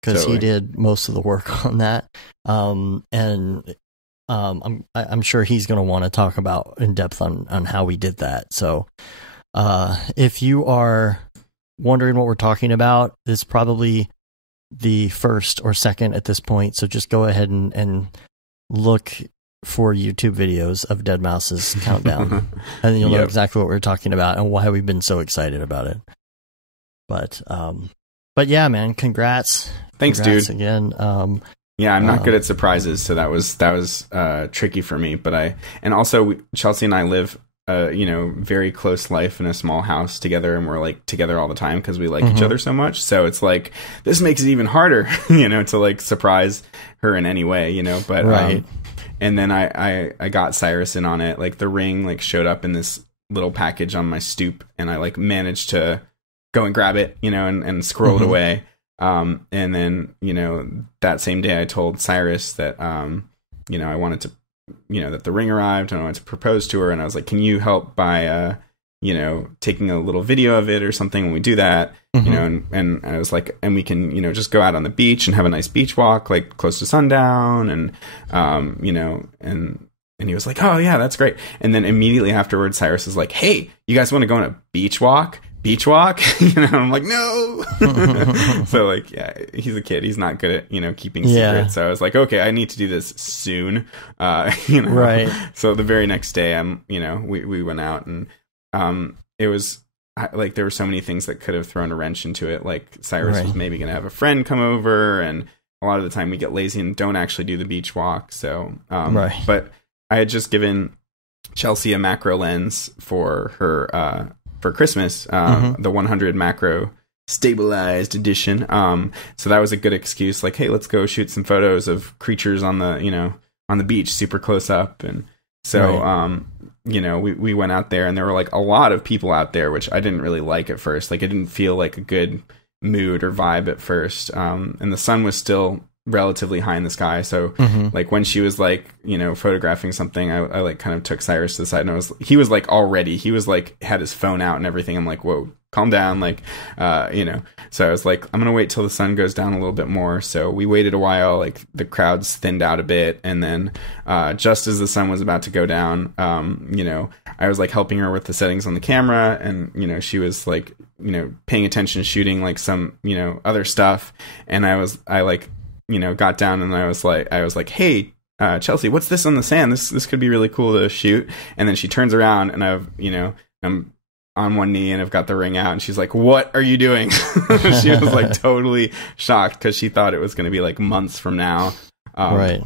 because he did most of the work on that. I'm sure he's going to want to talk about in depth on how we did that. So if you are wondering what we're talking about, it's probably the first or second at this point. So just go ahead and look for YouTube videos of Deadmau5's countdown, and then you'll know exactly what we're talking about and why we've been so excited about it. But yeah, man, congrats. Thanks, dude. Again. Yeah, I'm not good at surprises, so that was tricky for me. But also Chelsea and I live very close life in a small house together, and we're like together all the time because we like each other so much. So it's like this makes it even harder, to like surprise her in any way, But right. And then I got Cyrus in on it. Like the ring like showed up in this little package on my stoop, and I like managed to go and grab it, and squirrel it away. And then that same day I told Cyrus that I wanted to. That the ring arrived and I wanted to propose to her, and I was like, can you help by taking a little video of it or something when we do that, and I was like, and we can just go out on the beach and have a nice beach walk like close to sundown, and and he was like, oh yeah, that's great. And then immediately afterwards Cyrus is like, hey, you guys want to go on a beach walk? I'm like, no. So like, yeah, he's a kid, he's not good at keeping secrets. So I was like, okay, I need to do this soon. Right. So the very next day we went out, and it was like there were so many things that could have thrown a wrench into it. Like Cyrus was maybe gonna have a friend come over, and a lot of the time we get lazy and don't actually do the beach walk. So but I had just given Chelsea a macro lens for her for Christmas, the 100 macro stabilized edition. So that was a good excuse. Like, hey, let's go shoot some photos of creatures on the beach, super close up. And so, we went out there, and there were like a lot of people out there, which I didn't really like at first. Like, it didn't feel like a good mood or vibe at first. And the sun was still relatively high in the sky, so like when she was like photographing something, I like kind of took Cyrus to the side, and he was like had his phone out and everything. I'm like, whoa, calm down, like so I was like, I'm gonna wait till the sun goes down a little bit more. So we waited a while, like the crowds thinned out a bit, and then just as the sun was about to go down, I was like helping her with the settings on the camera, and she was like paying attention, shooting like some other stuff, and I got down, and I was like, hey, Chelsea, what's this on the sand? This could be really cool to shoot. And then she turns around, and I'm on one knee and have got the ring out, and she's like, "What are you doing?" She was like totally shocked because she thought it was going to be like months from now. Right.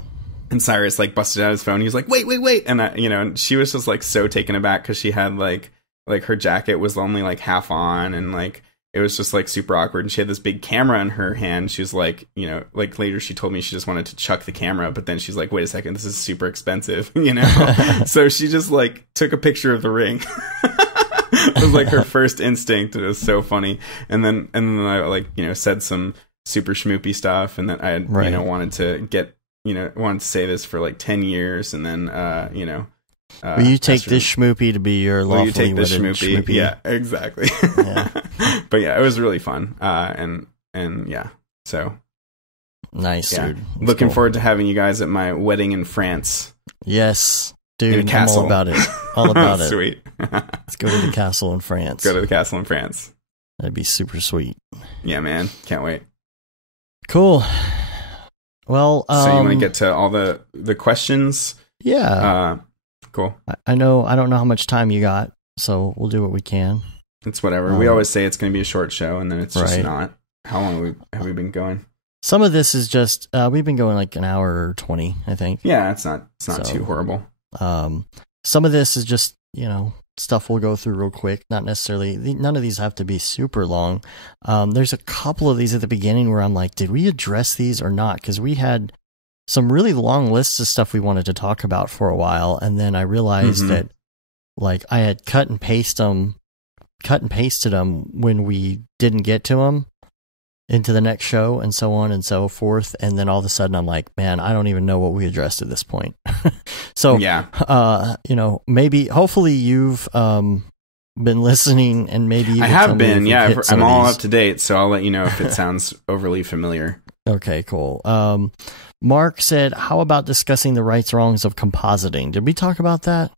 And Cyrus like busted out his phone. He was like, "Wait!" And and she was just like so taken aback because she had like her jacket was only like half on, and like it was just like super awkward. And she had this big camera in her hand. She was like, like later she told me she just wanted to chuck the camera, but then she's like, "Wait a second, this is super expensive," So she just like took a picture of the ring. It was like her first instinct. It was so funny. And then I like said some super schmoopy stuff, and then I had, wanted to get wanted to say this for like 10 years, and then will you take this schmoopy to be your lawfully wedded schmoopy? Yeah, exactly. Yeah. But yeah, it was really fun. And yeah, so nice, dude. Looking forward to having you guys at my wedding in France. Yes, dude. I'm all about it. All about it. Sweet. Let's go to the castle in France. Go to the castle in France. That'd be super sweet. Yeah, man. Can't wait. Cool. Well, so you want to get to all the questions? Yeah. Cool. I know. I don't know how much time you got, so we'll do what we can. It's whatever. We always say it's going to be a short show, and then it's just not. How long have we been going? Some of this is just we've been going like an hour or 20, I think. Yeah, it's not too horrible. Some of this is just stuff we'll go through real quick. Not necessarily. None of these have to be super long. There's a couple of these at the beginning where I'm like, did we address these or not? Because we had some really long lists of stuff we wanted to talk about for a while, and then I realized that like I had cut and pasted them when we didn't get to them into the next show, and so on and so forth. And then all of a sudden I'm like, man, I don't even know what we addressed at this point. So yeah, maybe hopefully you've been listening, and maybe I have been. Yeah, I'm all up to date, so I'll let you know if it sounds overly familiar. Okay, cool. Mark said, how about discussing the rights wrongs of compositing? Did we talk about that?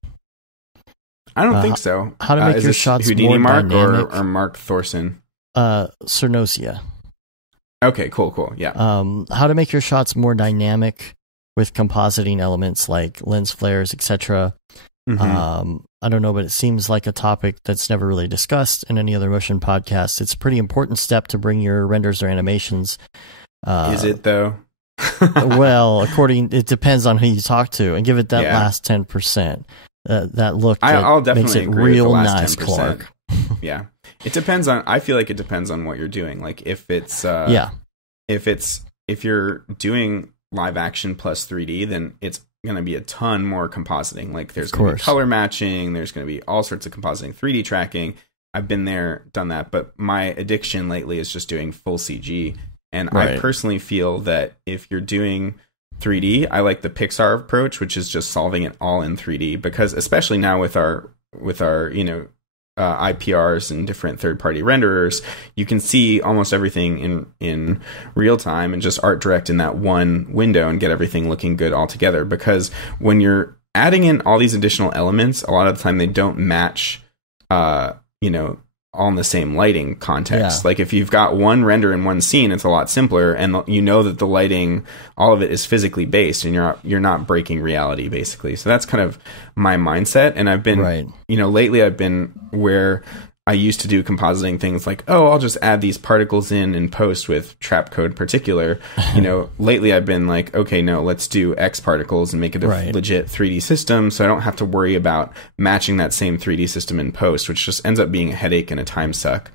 I don't think so. How to make your shots Houdini more Mark dynamic? or Mark Thorson? Cernosia. Okay, cool. Yeah. How to make your shots more dynamic with compositing elements like lens flares, etc. I don't know, but it seems like a topic that's never really discussed in any other motion podcast. It's a pretty important step to bring your renders or animations. Is it though? Well, it depends on who you talk to, and give it that last 10%. That look I'll definitely makes it agree real with the last nice, 10%. Clark. Yeah, it depends on. I feel like it depends on what you're doing. Like if it's if you're doing live action plus 3D, then it's going to be a ton more compositing. Like there's going to be color matching. There's going to be all sorts of compositing, 3D tracking. I've been there, done that, but my addiction lately is just doing full CG. And I personally feel that if you're doing 3D, I like the Pixar approach, which is just solving it all in 3D, because especially now with our IPRs and different third-party renderers, you can see almost everything in real time and just art direct in that one window and get everything looking good all together. Because when you're adding in all these additional elements, a lot of the time they don't match, all in the same lighting context. Like if you've got one render in one scene, it's a lot simpler, and that the lighting, all of it is physically based, and you're not breaking reality basically. So that's kind of my mindset. And I've been, lately I've been where I used to do compositing things like, I'll just add these particles in post with trap code particular. Lately I've been like, okay, no, let's do X particles and make it a legit 3D system, so I don't have to worry about matching that same 3D system in post, which just ends up being a headache and a time suck.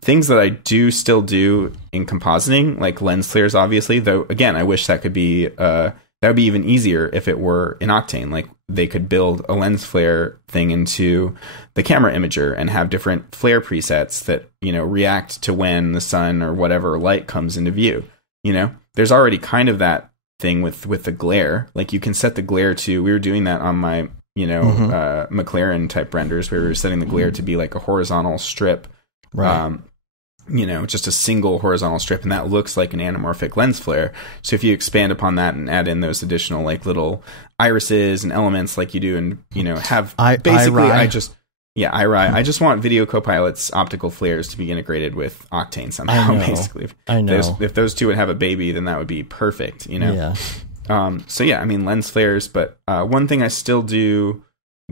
Things that I do still do in compositing, like lens flares, obviously, though, again, I wish that could be that would be even easier if it were in Octane. Like they could build a lens flare thing into the camera imager and have different flare presets that, react to when the sun or whatever light comes into view. There's already kind of that thing with the glare. Like you can set the glare to, we were doing that on my, McLaren type renders, where we were setting the glare to be like a horizontal strip. Just a single horizontal strip, and that looks like an anamorphic lens flare. So if you expand upon that and add in those additional like little irises and elements like you do, and have basically I just want Video Copilot's optical flares to be integrated with Octane somehow. Basically, if those two would have a baby, then that would be perfect. So yeah, I mean lens flares, but one thing I still do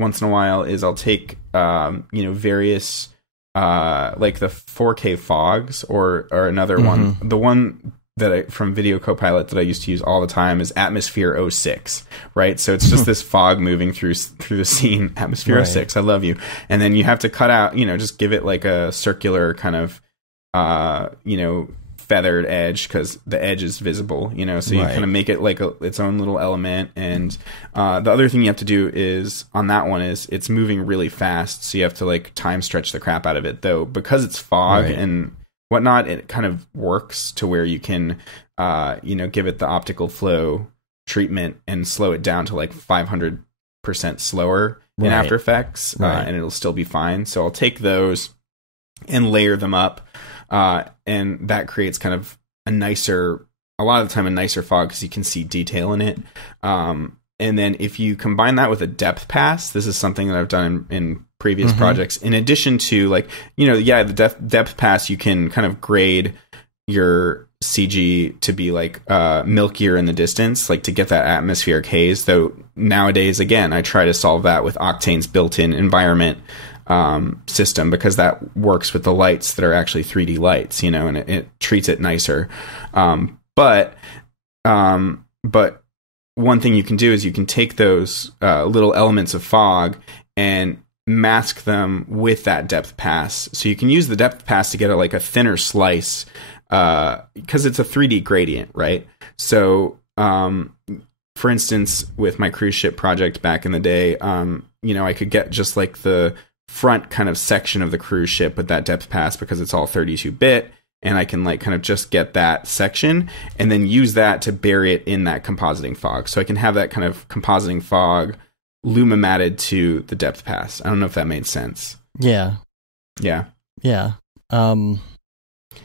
once in a while is I'll take various like the 4K fogs or another one. The one that from Video Copilot that I used to use all the time is Atmosphere 06, right? So it's just this fog moving through the scene. Atmosphere 06, I love you. And then you have to cut out, just give it like a circular kind of, feathered edge, because the edge is visible, so you kind of make it like its own little element. And the other thing you have to do is on that one is it's moving really fast, so you have to like time stretch the crap out of it, though, because it's fog and whatnot. It kind of works to where you can give it the optical flow treatment and slow it down to like 500% slower in After Effects, and it'll still be fine. So I'll take those and layer them up. And that creates kind of a lot of the time a nicer fog, because you can see detail in it. And then if you combine that with a depth pass, this is something that I've done in previous projects. In addition to the depth pass, you can kind of grade your CG to be like milkier in the distance, like to get that atmospheric haze. Though nowadays, again, I try to solve that with Octane's built-in environment system, because that works with the lights that are actually 3D lights, and it treats it nicer. But one thing you can do is you can take those little elements of fog and mask them with that depth pass. So you can use the depth pass to get a thinner slice, because it's a 3D gradient, right? So, for instance, with my cruise ship project back in the day, I could get just like the front kind of section of the cruise ship with that depth pass, because it's all 32-bit, and I can kind of just get that section and then use that to bury it in that compositing fog. So I can have that kind of compositing fog luma matted to the depth pass. I don't know if that made sense. Yeah.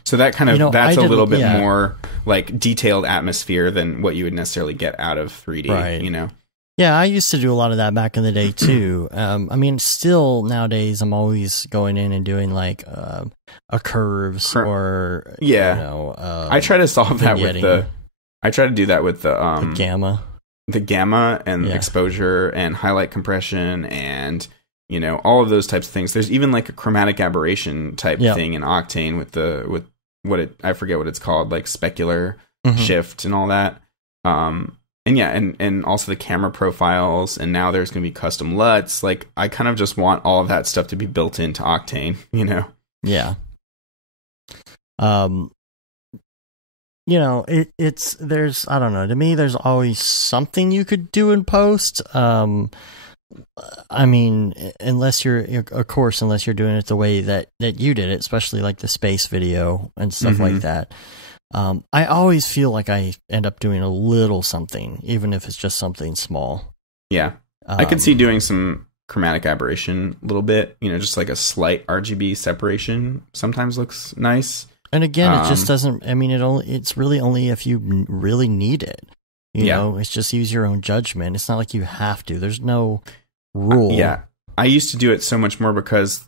So that kind of that's a little bit more like detailed atmosphere than what you would necessarily get out of 3D. Right. Yeah, I used to do a lot of that back in the day too. Still nowadays, I'm always going in and doing like a curves or I try to solve that with I try to do that with the gamma and exposure and highlight compression and all of those types of things. There's even like a chromatic aberration type thing in Octane with I forget what it's called, like specular shift and all that. And also the camera profiles, and now there's going to be custom LUTs. Like, I kind of just want all of that stuff to be built into Octane, Yeah. There's, I don't know, to me, there's always something you could do in post. Unless you're doing it the way that you did it, especially like the space video and stuff like that. I always feel like I end up doing a little something, even if it's just something small. Yeah. I could see doing some chromatic aberration a little bit, just like a slight RGB separation sometimes looks nice. And again, it just doesn't, it's really only if you really need it. It's just use your own judgment. It's not like you have to. There's no rule. Yeah. I used to do it so much more because,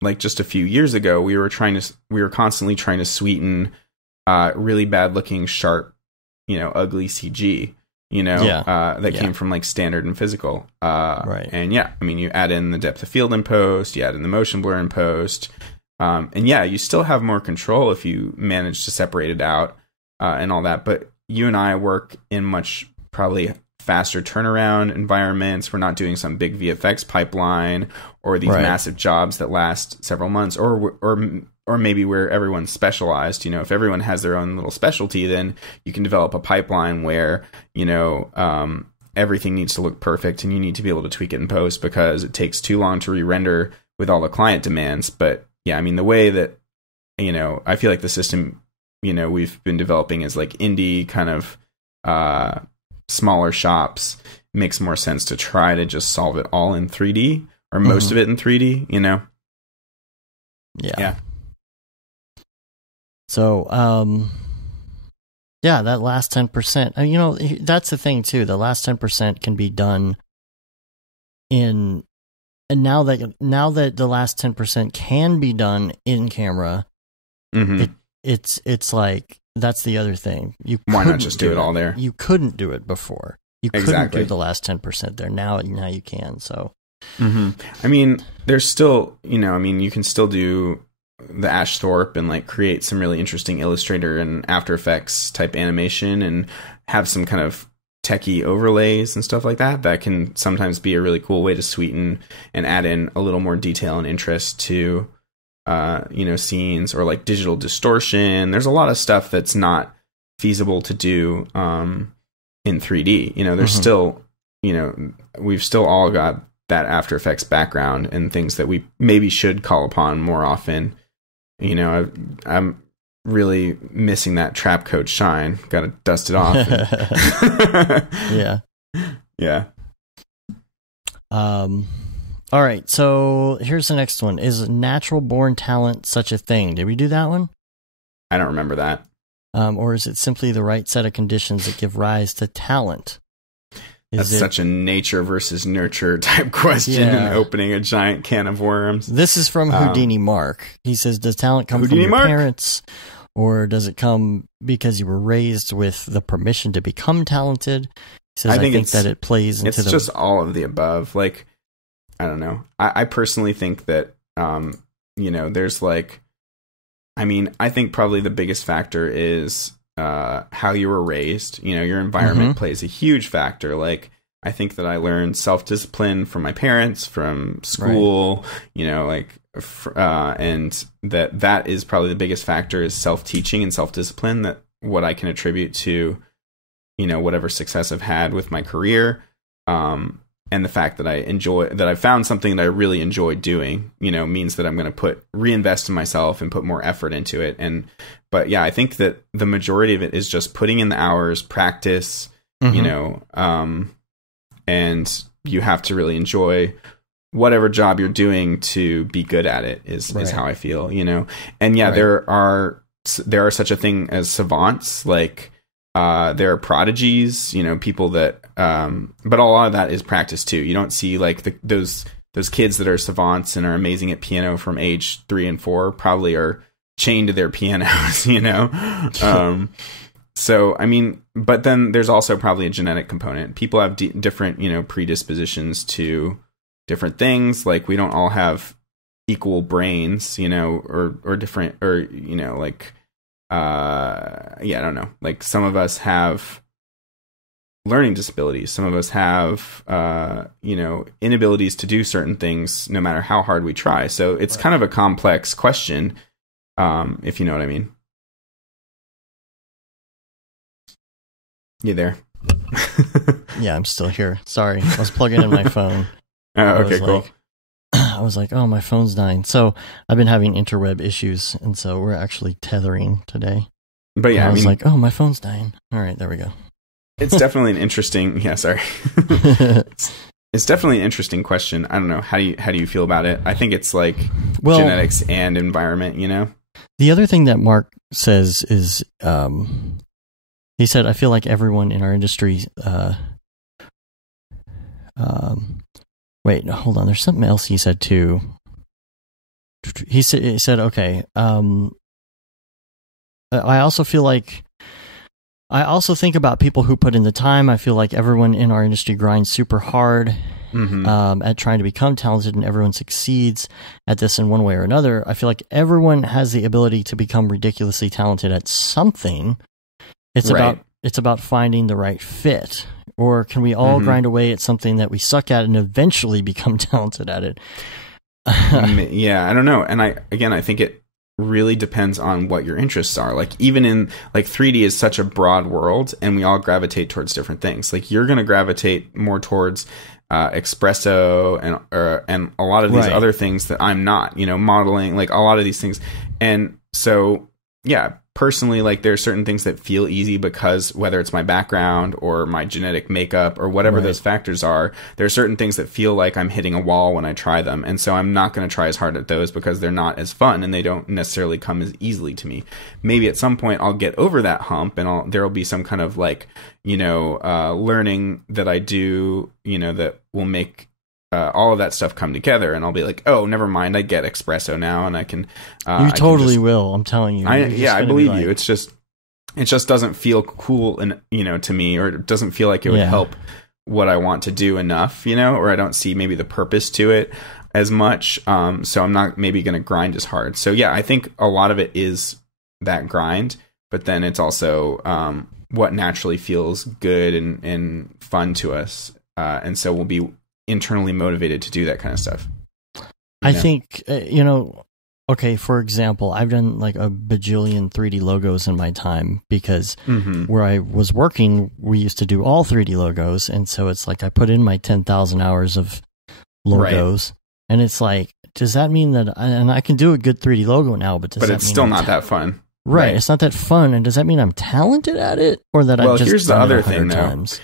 like just a few years ago, we were constantly trying to sweeten really bad looking sharp, ugly CG, that came from like standard and physical. Right. And you add in the depth of field in post, you add in the motion blur in post. And you still have more control if you manage to separate it out and all that. But you and I work in much probably faster turnaround environments. We're not doing some big VFX pipeline or these massive jobs that last several months, or maybe where everyone's specialized. If everyone has their own little specialty, then you can develop a pipeline where everything needs to look perfect, and you need to be able to tweak it in post because it takes too long to re-render with all the client demands. But the way that I feel like the system we've been developing is like indie kind of smaller shops makes more sense to try to just solve it all in 3D or most of it in 3D, Yeah. So, that last 10%, that's the thing too. The last 10% can be done and now that the last 10% can be done in camera, it's like, that's the other thing. Why not just do it all there? You couldn't do it before. You couldn't do the last 10% there. Now you can. So, I mean, there's still, you can still do the Ash Thorpe and like create some really interesting Illustrator and After Effects type animation and have some kind of techie overlays and stuff like that. That can sometimes be a really cool way to sweeten and add in a little more detail and interest to, scenes, or like digital distortion. There's a lot of stuff that's not feasible to do in 3D. There's still, we've still all got that After Effects background and things that we maybe should call upon more often. I'm really missing that trap coat shine. Got to dust it off. Yeah. All right. So here's the next one. Is natural born talent such a thing? Did we do that one? I don't remember that. Or is it simply the right set of conditions that give rise to talent? That's such a nature versus nurture type question, and opening a giant can of worms. This is from Houdini Mark. He says, does talent come from your parents, or does it come because you were raised with the permission to become talented? He says, I think that it plays into it's just all of the above. Like, I don't know. I personally think that, there's like, I think probably the biggest factor is how you were raised. Your environment plays a huge factor. Like, I think that I learned self-discipline from my parents, from school, and that is probably the biggest factor, is self-teaching and self-discipline, that what I can attribute to, whatever success I've had with my career. And the fact that I found something that I really enjoy doing, means that I'm going to reinvest in myself and put more effort into it. But yeah, I think that the majority of it is just putting in the hours, practice, and you have to really enjoy whatever job you're doing to be good at it is how I feel, and there are such a thing as savants, like, there are prodigies, people that, but a lot of that is practice too. You don't see like those kids that are savants and are amazing at piano from age 3 and 4 probably are chained to their pianos, So, but then there's also probably a genetic component. People have different, predispositions to different things. Like, we don't all have equal brains, or different, or, like, I don't know. Like, some of us have learning disabilities. Some of us have, inabilities to do certain things no matter how hard we try. So it's kind of a complex question, if you know what I mean. You there? Yeah, I'm still here. Sorry. I was plugging in my phone. Oh, okay, cool. I was like, oh, my phone's dying. So I've been having interweb issues, and so we're actually tethering today. But yeah, I was like, oh, my phone's dying. All right, there we go. It's definitely an interesting. Yeah, sorry. It's definitely an interesting question. I don't know. How do you feel about it? I think it's like genetics and environment. The other thing that Mark says is, he said, I feel like everyone in our industry. Wait, hold on. There's something else he said too. He said, okay. I also think about people who put in the time. I feel like everyone in our industry grinds super hard at trying to become talented, and everyone succeeds at this in one way or another. I feel like everyone has the ability to become ridiculously talented at something. It's about finding the right fit. Or can we all grind away at something that we suck at and eventually become talented at it? Yeah, I don't know. And I think it really depends on what your interests are. Like, even in, like, 3D is such a broad world, and we all gravitate towards different things. Like, you're going to gravitate more towards espresso and a lot of these other things that I'm not, modeling, like a lot of these things. And so, yeah, personally, like, there are certain things that feel easy because whether it's my background or my genetic makeup or whatever those factors are, there are certain things that feel like I'm hitting a wall when I try them. And so I'm not going to try as hard at those because they're not as fun and they don't necessarily come as easily to me. Maybe at some point I'll get over that hump and there'll be some kind of like, learning that I do, that will make all of that stuff come together, and I'll be like, oh, never mind, I get espresso now, and I can. You totally will. I'm telling you. I believe you. It's just, it just doesn't feel cool, and to me, or it doesn't feel like it would help what I want to do enough, or I don't see maybe the purpose to it as much. So I'm not maybe going to grind as hard. So yeah, I think a lot of it is that grind, but then it's also what naturally feels good and fun to us. And so we'll be internally motivated to do that kind of stuff. I think, okay, for example, I've done like a bajillion 3D logos in my time because where I was working, we used to do all 3D logos. And so it's like I put in my 10,000 hours of logos, and it's like, does that mean that, and I can do a good 3D logo now, but it's still not that fun. Right. It's not that fun. And does that mean I'm talented at it, or that I've just here's the done other it 100 thing, though. times?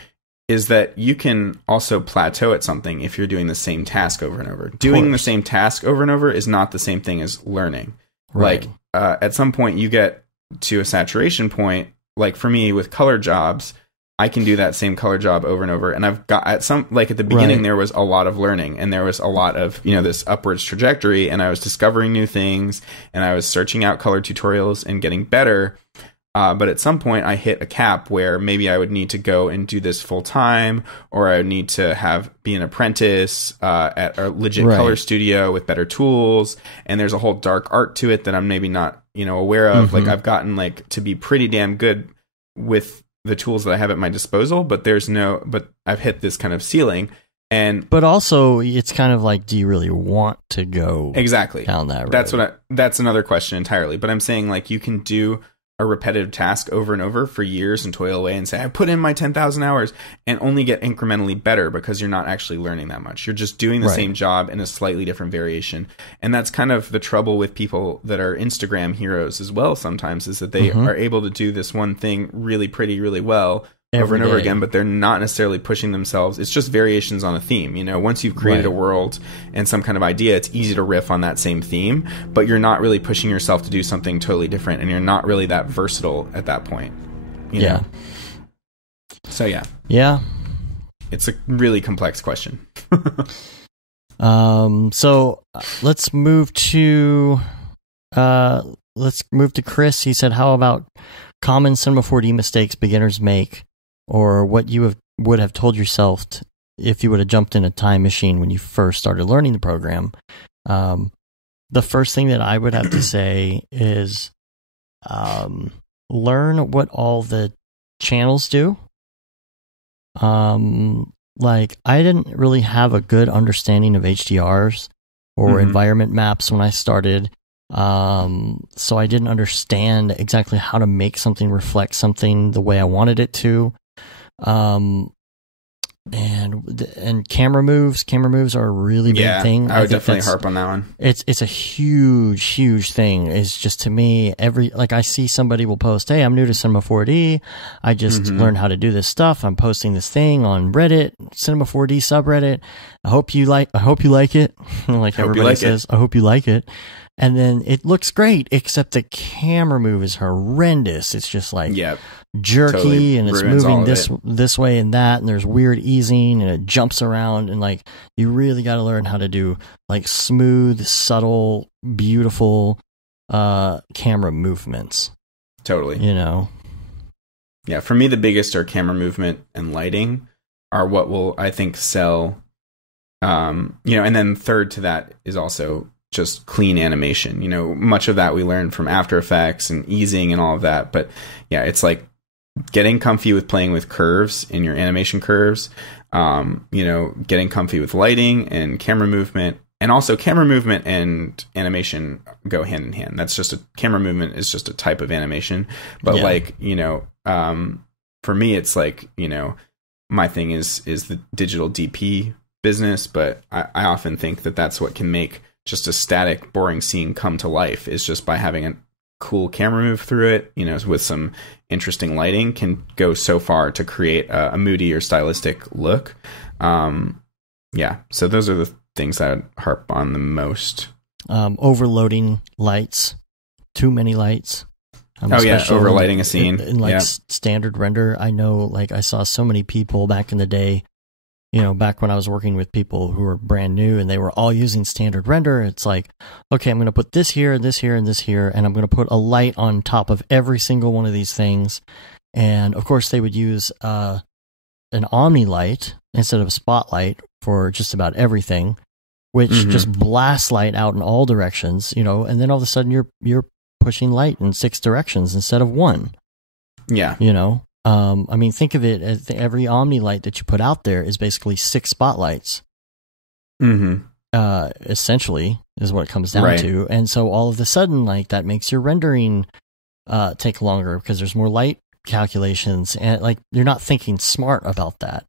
Is that you can also plateau at something if you're doing the same task over and over. Doing the same task over and over is not the same thing as learning. Right. Like, at some point you get to a saturation point. Like for me with color jobs, I can do that same color job over and over. And I've got at the beginning, there was a lot of learning, and there was a lot of, this upwards trajectory, and I was discovering new things, and I was searching out color tutorials and getting better. But at some point I hit a cap where maybe I would need to go and do this full time, or I would need to be an apprentice at a legit color studio with better tools. And there's a whole dark art to it that I'm maybe not, aware of. Like I've gotten to be pretty damn good with the tools that I have at my disposal, but I've hit this kind of ceiling. But also it's kind of like, do you really want to go down that road? That's another question entirely. But I'm saying you can do a repetitive task over and over for years and toil away and say, I put in my 10,000 hours, and only get incrementally better because you're not actually learning that much. You're just doing the same job in a slightly different variation. And that's kind of the trouble with people that are Instagram heroes as well sometimes, is that they are able to do this one thing really pretty, really well over and over again, but they're not necessarily pushing themselves. It's just variations on a theme. Once you've created a world and some kind of idea, it's easy to riff on that same theme, but you're not really pushing yourself to do something totally different, and you're not really that versatile at that point. You know? So yeah, it's a really complex question. So let's move to Chris. He said, how about common Cinema 4D mistakes beginners make, or what you would have told yourself if you would have jumped in a time machine when you first started learning the program? The first thing that I would have to say is learn what all the channels do. I didn't really have a good understanding of HDRs or environment maps when I started. So I didn't understand exactly how to make something reflect something the way I wanted it to. And camera moves are a really big thing. I would definitely harp on that one. It's a huge thing. It's just, to me, I see somebody will post, hey, I'm new to Cinema 4D. I just learned how to do this stuff. I'm posting this thing on Reddit, Cinema 4D subreddit. I hope you like it. Like everybody says, I hope you like it. And then it looks great, except the camera move is horrendous. It's just jerky, totally, and it's moving this way and that, and there's weird easing, and it jumps around, and you really got to learn how to do smooth, subtle, beautiful camera movements. Totally. Yeah, for me, the biggest are camera movement and lighting are what will, I think, sell. And then third to that is also just clean animation. Much of that we learned from After Effects and easing and all of that. But yeah, it's getting comfy with playing with curves in your animation curves, getting comfy with lighting and camera movement. And also camera movement and animation go hand in hand. Camera movement is just a type of animation. But for me, it's my thing is the digital DP business. But I often think that that's what can make just a static, boring scene come to life, is just by having a cool camera move through it, with some interesting lighting, can go so far to create a moody or stylistic look. So those are the things I would harp on the most. Overloading lights, too many lights. Overlighting a scene in standard render. I know, I saw so many people back in the day back when I was working with people who were brand new and they were all using standard render, it's like, okay, I'm going to put this here, this here, and this here, and I'm going to put a light on top of every single one of these things. And of course, they would use an Omni light instead of a spotlight for just about everything, which just blasts light out in all directions, and then all of a sudden you're pushing light in 6 directions instead of 1. Yeah. I mean, think of it as every Omni light that you put out there is basically 6 spotlights. Essentially is what it comes down to. And so all of a sudden, like, that makes your rendering take longer because there's more light calculations, and like you're not thinking smart about that,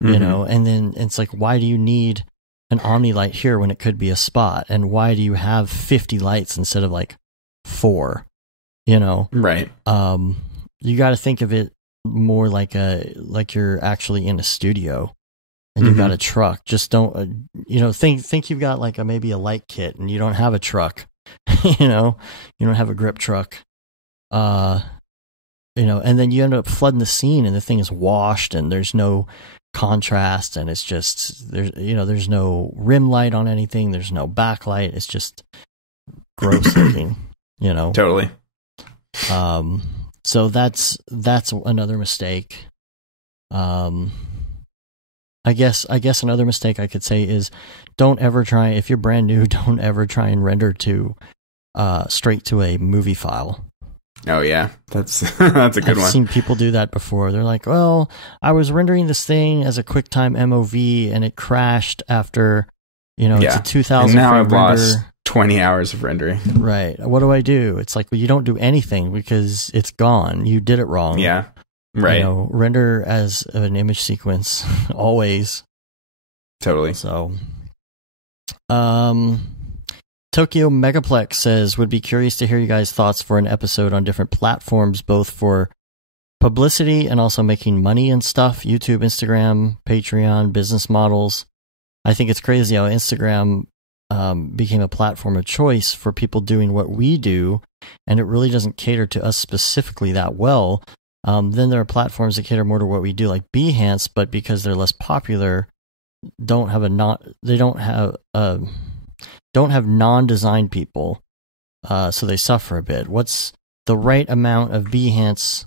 and then it's like, why do you need an Omni light here when it could be a spot? And why do you have 50 lights instead of like 4? Right. You got to think of it more like you're actually in a studio and you've got a truck. Just don't think you've got like maybe a light kit and you don't have a truck. You don't have a grip truck, and then you end up flooding the scene and the thing is washed and there's no contrast, and it's just there's no rim light on anything, there's no backlight, it's just gross looking. Totally. So that's another mistake. I guess another mistake I could say is, don't ever try, if you're brand new, don't ever try and render to straight to a movie file. Oh yeah, that's that's a good one. I've seen people do that before. They're like, well, I was rendering this thing as a QuickTime MOV and it crashed after, it's a 2000 and now frame I've render. lost 20 hours of rendering. Right. What do I do? It's like, well, you don't do anything because it's gone. You did it wrong. Yeah. Right. Render as an image sequence always. Totally. So, Tokyo Megaplex says, would be curious to hear you guys' thoughts for an episode on different platforms, both for publicity and also making money and stuff. YouTube, Instagram, Patreon, business models. I think it's crazy how Instagram became a platform of choice for people doing what we do, and it really doesn't cater to us specifically that well. Then there are platforms that cater more to what we do, like Behance, but because they're less popular, don't have non-design people, so they suffer a bit. What's the right amount of Behance?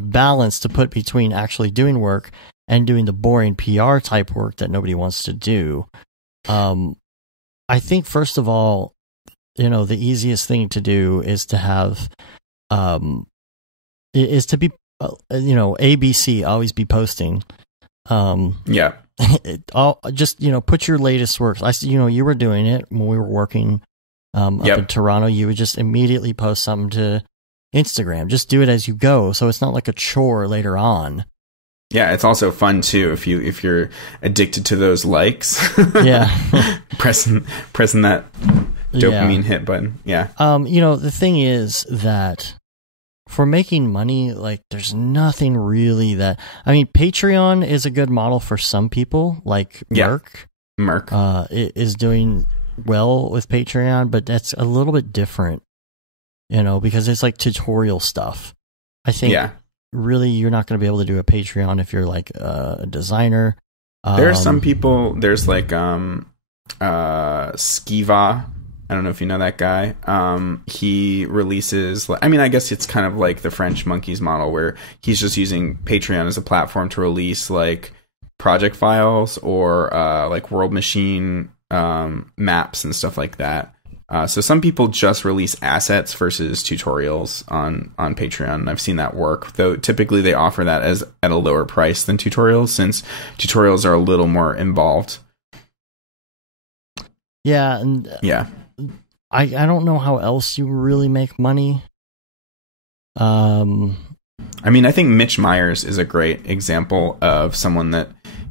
Balance to put between actually doing work and doing the boring PR type work that nobody wants to do. I think, first of all, the easiest thing to do is to have, is to be, ABC, always be posting. Yeah. Just, put your latest works. You were doing it when we were working up in Toronto. You would just immediately post something to Instagram. Just do it as you go, so it's not like a chore later on. Yeah, it's also fun too if you're addicted to those likes. Yeah. pressing that dopamine hit button. Yeah. The thing is that for making money, like, there's nothing really that, Patreon is a good model for some people, like Merc is doing well with Patreon, but that's a little bit different, because it's like tutorial stuff. I think really you're not going to be able to do a Patreon if you're like a designer. There are some people, there's like Skiva. I don't know if you know that guy. He releases, I guess it's kind of like the French Monkeys model, where he's just using Patreon as a platform to release like project files or like World Machine maps and stuff like that. So some people just release assets versus tutorials on Patreon, and I've seen that work. Though typically they offer that as at a lower price than tutorials, since tutorials are a little more involved. Yeah, and I don't know how else you really make money. I think Mitch Myers is a great example of someone that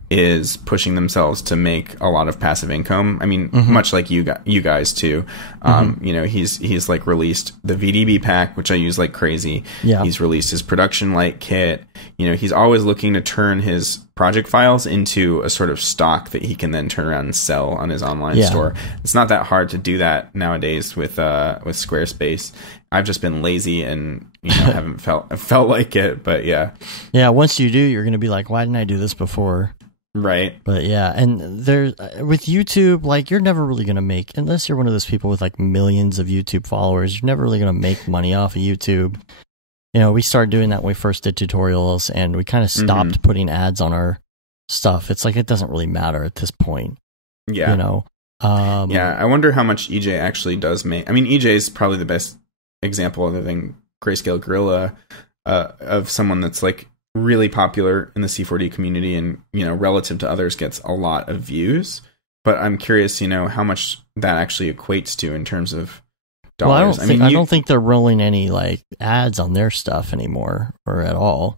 is pushing themselves to make a lot of passive income. I mean, much like you guys too. You know, he's like released the VDB pack, which I use like crazy. Yeah. He's released his production light kit. You know, he's always looking to turn his project files into a sort of stock that he can then turn around and sell on his online store. It's not that hard to do that nowadays with Squarespace. I've just been lazy and, you know, haven't felt like it, but yeah. Yeah, once you do, you're going to be like, why didn't I do this before? Right. But yeah, and there's with YouTube, like you're never really going to make, unless you're one of those people with like millions of YouTube followers, you're never really going to make money off of YouTube. You know, we started doing that when we first did tutorials, and we kind of stopped putting ads on our stuff. It's like, it doesn't really matter at this point. Yeah. You know? Yeah, I wonder how much EJ actually does make. I mean, EJ is probably the best example other than Grayscale Gorilla of someone that's like really popular in the C4D community and, you know, relative to others gets a lot of views. But I'm curious, you know, how much that actually equates to in terms of dollars. Well, I don't think they're rolling any like ads on their stuff anymore or at all.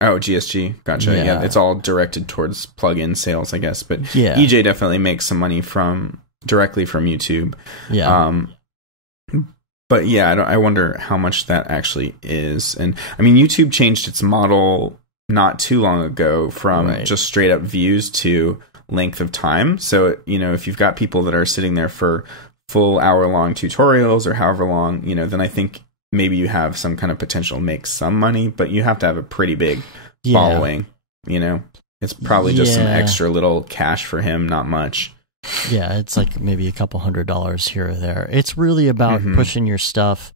Oh, GSG. Gotcha. Yeah. It's all directed towards plugin sales, I guess. But yeah, EJ definitely makes some money directly from YouTube. Yeah. But yeah, I wonder how much that actually is. And I mean, YouTube changed its model not too long ago from just straight up views to length of time. So, you know, if you've got people that are sitting there for full hour-long tutorials or however long, you know, then I think maybe you have some kind of potential to make some money, but you have to have a pretty big following, you know. It's probably just some extra little cash for him, not much. Yeah, it's like maybe a couple $100 here or there. It's really about pushing your stuff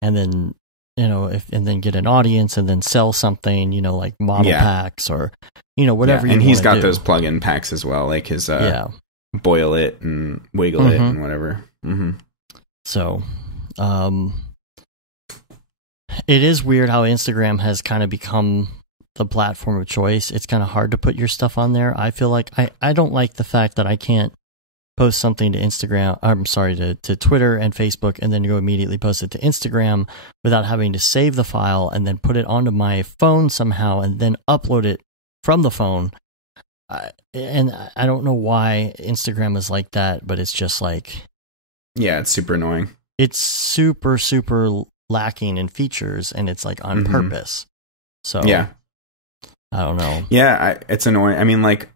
and then, you know, and then get an audience and then sell something, you know, like model packs or, you know, whatever you want to do. And he's got those plugin packs as well, like his Boil It and Wiggle It and whatever. So, it is weird how Instagram has kind of become the platform of choice. It's kind of hard to put your stuff on there. I feel like I don't like the fact that I can't post something to Instagram, I'm sorry, to Twitter and Facebook and then go immediately post it to Instagram without having to save the file and then put it onto my phone somehow and then upload it from the phone. And I don't know why Instagram is like that, but it's just like... Yeah, it's super annoying. It's super, super lacking in features, and it's like on purpose. So, yeah. I don't know. Yeah, it's annoying. I mean, like,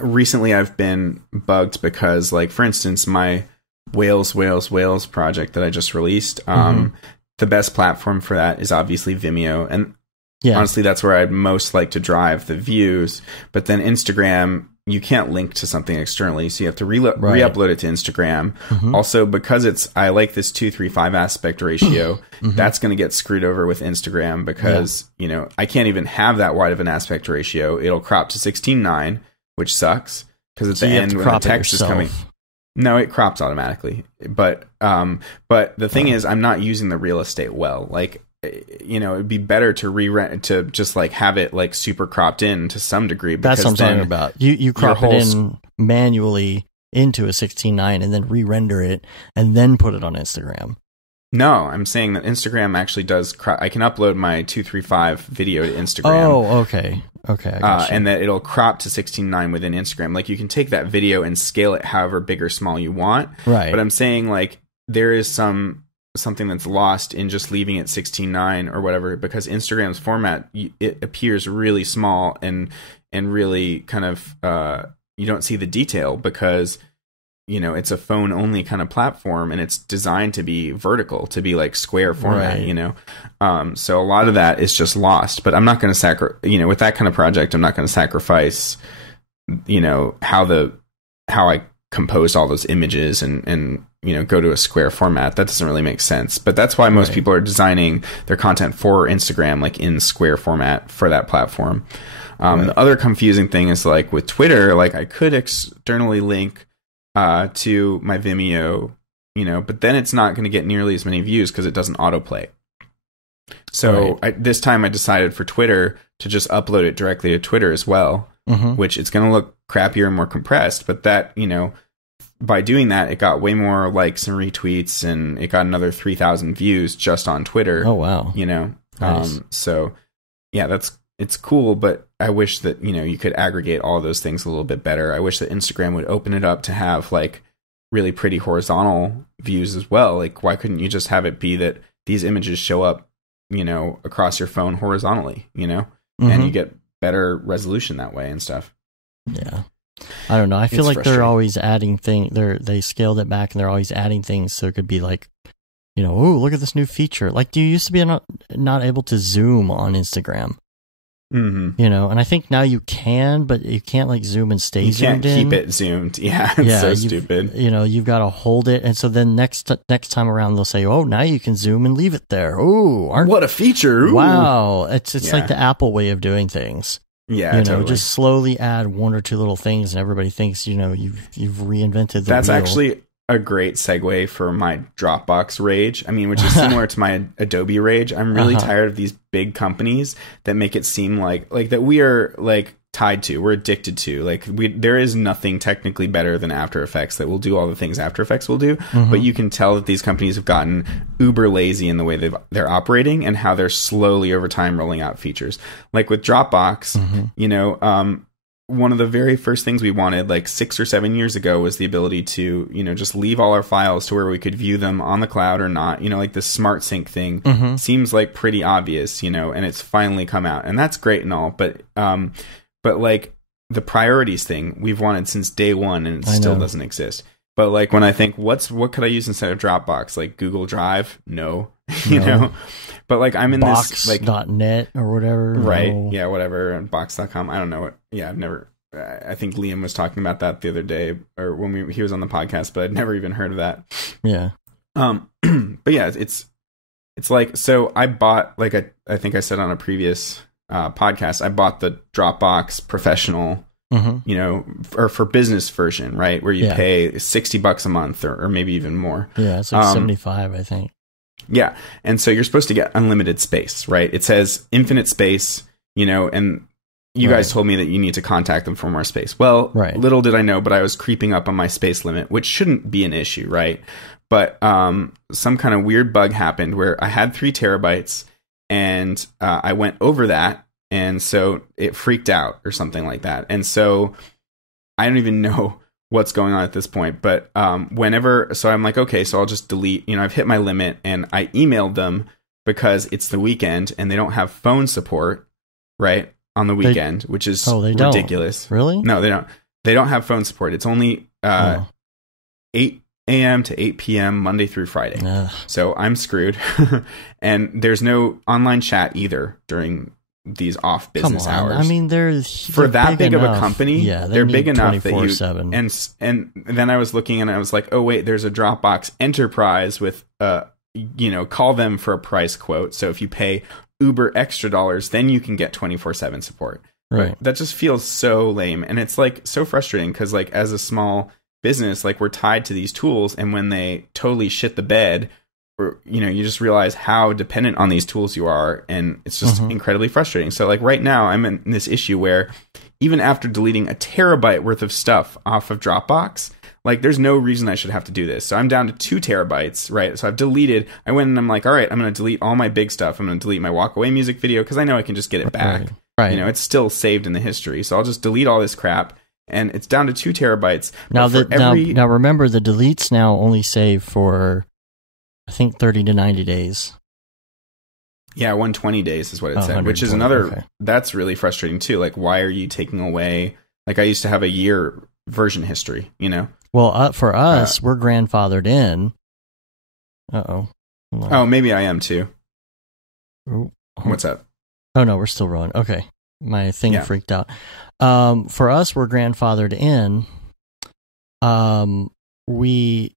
recently I've been bugged because, like, for instance, my Wales project that I just released, the best platform for that is obviously Vimeo. And honestly, that's where I'd most like to drive the views. But then Instagram, you can't link to something externally, so you have to re-upload it to Instagram. Also, because I like this 2:3:5 aspect ratio, that's going to get screwed over with Instagram because, you know, I can't even have that wide of an aspect ratio. It'll crop to 16:9, which sucks because at the end when the text is coming, no, it crops automatically. But the thing is, I'm not using the real estate well. Like, you know, it'd be better to just like have it like super cropped in to some degree. That's what I'm talking about. You crop it in manually into a 16:9 and then re-render it and then put it on Instagram. No, I'm saying that Instagram actually does. I can upload my 2:3:5 video to Instagram. Oh, okay. Okay. And that it'll crop to 16:9 within Instagram. Like, you can take that video and scale it however big or small you want. Right. But I'm saying, like, there is something that's lost in just leaving it 16:9 or whatever, because Instagram's format, it appears really small and really kind of you don't see the detail because, you know, it's a phone only kind of platform and it's designed to be vertical, to be like square format, you know. So a lot of that is just lost. But I'm not going to with that kind of project, I'm not going to sacrifice, you know, how I composed all those images and you know, go to a square format. That doesn't really make sense. But that's why most people are designing their content for Instagram, like in square format for that platform. The other confusing thing is, like, with Twitter, like, I could externally link to my Vimeo, you know, but then it's not going to get nearly as many views because it doesn't autoplay. So this time I decided for Twitter to just upload it directly to Twitter as well, which it's going to look crappier and more compressed. But that, you know, by doing that, it got way more likes and retweets, and it got another 3,000 views just on Twitter. Oh, wow. You know, nice. So yeah, that's it's cool, but I wish that, you could aggregate all of those things a little bit better. I wish that Instagram would open it up to have like really pretty horizontal views as well. Like, why couldn't you just have it be that these images show up, across your phone horizontally, and you get better resolution that way and stuff. Yeah. I don't know. I feel like they're always adding things. They scaled it back and they're always adding things. So it could be like, oh, look at this new feature. Like, you used to be not able to zoom on Instagram. Mm-hmm. And I think now you can, but you can't like zoom and stay zoomed in. You can't keep it zoomed. Yeah, it's so stupid. You've got to hold it, and so then next time around they'll say, "Oh, now you can zoom and leave it there." Ooh, what a feature! Ooh. Wow, it's like the Apple way of doing things. Yeah, totally. Just slowly add one or two little things, and everybody thinks you've reinvented the That's wheel. Actually a great segue for my Dropbox rage. I mean, which is similar to my Adobe rage. I'm really tired of these big companies that make it seem like that we are like tied to, we're addicted to. Like, there is nothing technically better than After Effects that will do all the things After Effects will do. But you can tell that these companies have gotten uber lazy in the way they're operating and how they're slowly over time rolling out features. Like with Dropbox, one of the very first things we wanted like 6 or 7 years ago was the ability to, just leave all our files to where we could view them on the cloud or not. Like the smart sync thing seems like pretty obvious, and it's finally come out, and that's great and all. But like the priorities thing we've wanted since day one, and it still doesn't exist. But like when I think what could I use instead of Dropbox? Like Google Drive? No. But like I'm in this like .net or whatever. Right. No. Yeah, whatever. And box.com. I don't know what. Yeah, I've never. I think Liam was talking about that the other day, or when he was on the podcast, but I'd never even heard of that. Yeah. But yeah, it's like, so I bought like I think I said on a previous podcast, I bought the Dropbox Professional. Or for business version, right? Where you pay $60 a month or maybe even more. Yeah, it's like 75, I think. Yeah. And so you're supposed to get unlimited space, right? It says infinite space, and you guys told me that you need to contact them for more space. Well, little did I know, but I was creeping up on my space limit, which shouldn't be an issue, right? But some kind of weird bug happened where I had 3 terabytes and I went over that. And so it freaked out or something like that. And so I don't even know what's going on at this point. But so I'm like, okay, so I'll just delete, I've hit my limit, and I emailed them because it's the weekend and they don't have phone support, right, on the weekend, which is ridiculous. Don't. Really? No, they don't. They don't have phone support. It's only 8 a.m. to 8 p.m. Monday through Friday. So I'm screwed. And there's no online chat either during these off business hours. I mean, they're that big of a company. Yeah, they're big enough that you 7. And then I was looking and I was like, oh wait, there's a Dropbox Enterprise with call them for a price quote. So if you pay uber extra dollars, then you can get 24/7 support. Right. But that just feels so lame, and it's like so frustrating because like as a small business, like we're tied to these tools, and when they totally shit the bed, or you just realize how dependent on these tools you are, and it's just incredibly frustrating. So like right now I'm in this issue where even after deleting a terabyte worth of stuff off of Dropbox, like there's no reason I should have to do this. So I'm down to 2 terabytes, right? So I've deleted, I went and I'm like, all right, I'm going to delete all my big stuff. I'm going to delete my walk away music video because I know I can just get it back. Right. It's still saved in the history. So I'll just delete all this crap, and it's down to 2 terabytes. Now now remember, the deletes now only save for, I think, 30 to 90 days. Yeah, 120 days is what it said, which is that's really frustrating too. Like, why are you taking away, like I used to have a year version history, Well, for us, we're grandfathered in. Oh, maybe I am too. What's up? Oh no, we're still rolling. Okay. My thing freaked out. For us, we're grandfathered in. We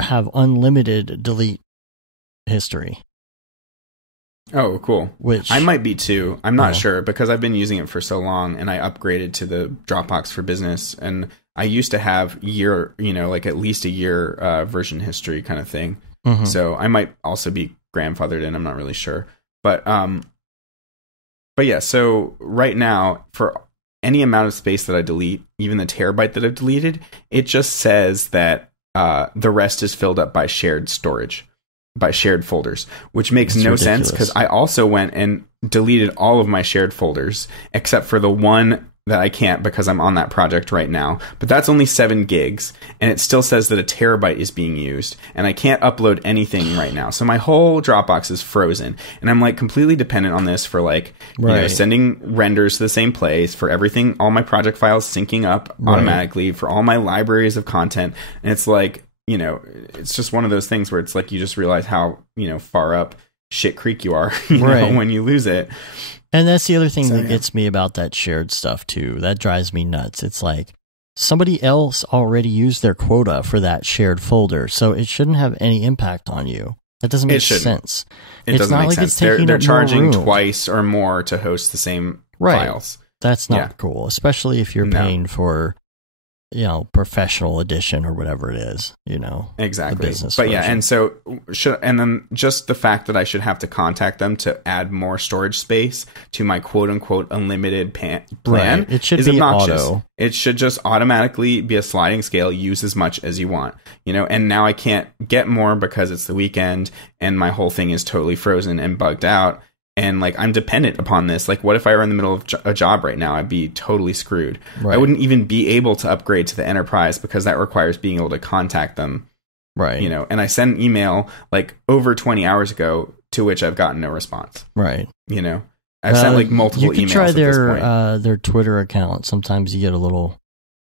have unlimited delete history. Oh, cool. Which I might be too. I'm not sure because I've been using it for so long, and I upgraded to the Dropbox for Business, and I used to have like at least a year version history kind of thing. So I might also be grandfathered in. I'm not really sure. But yeah, so right now for any amount of space that I delete, even the terabyte that I've deleted, it just says that the rest is filled up by shared storage. by shared folders, which makes no sense because I also went and deleted all of my shared folders except for the one that I can't because I'm on that project right now. But that's only 7 gigs, and it still says that a terabyte is being used, and I can't upload anything right now. So my whole Dropbox is frozen, and I'm like completely dependent on this for like, you know, sending renders to the same place, for everything, all my project files syncing up automatically, for all my libraries of content. And it's like, you know, it's just one of those things where it's like you just realize how, you know, far up shit creek you are, you know, when you lose it. And that's the other thing that gets me about that shared stuff too. That drives me nuts. It's like somebody else already used their quota for that shared folder, so it shouldn't have any impact on you. That doesn't make sense. It doesn't make sense. They're charging twice or more to host the same files. That's not cool, especially if you're paying for, you know, professional edition or whatever it is, you know. Exactly. The business but version. yeah, and so and then just the fact that I should have to contact them to add more storage space to my quote unquote unlimited plan it should is be obnoxious. Auto. It should just automatically be a sliding scale, use as much as you want, you know. And now I can't get more because it's the weekend and my whole thing is totally frozen and bugged out. And like, I'm dependent upon this. Like, what if I were in the middle of a job right now? I'd be totally screwed. I wouldn't even be able to upgrade to the enterprise because that requires being able to contact them. Right. You know, and I sent an email like over 20 hours ago to which I've gotten no response. Right. You know, I've sent like multiple emails. You could try at this point. their Twitter account. Sometimes you get a little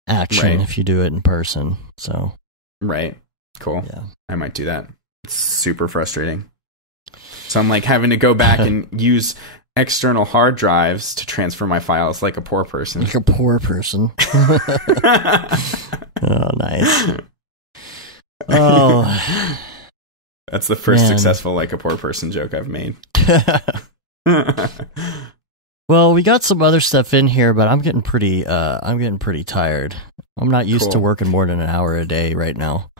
action if you do it in person. So. Right. Cool. Yeah. I might do that. It's super frustrating. So I'm like having to go back and use external hard drives to transfer my files like a poor person. Like a poor person. Oh, nice. Oh. That's the first successful like a poor person joke I've made. Well, we got some other stuff in here, but I'm getting pretty tired. I'm not used to working more than an hour a day right now.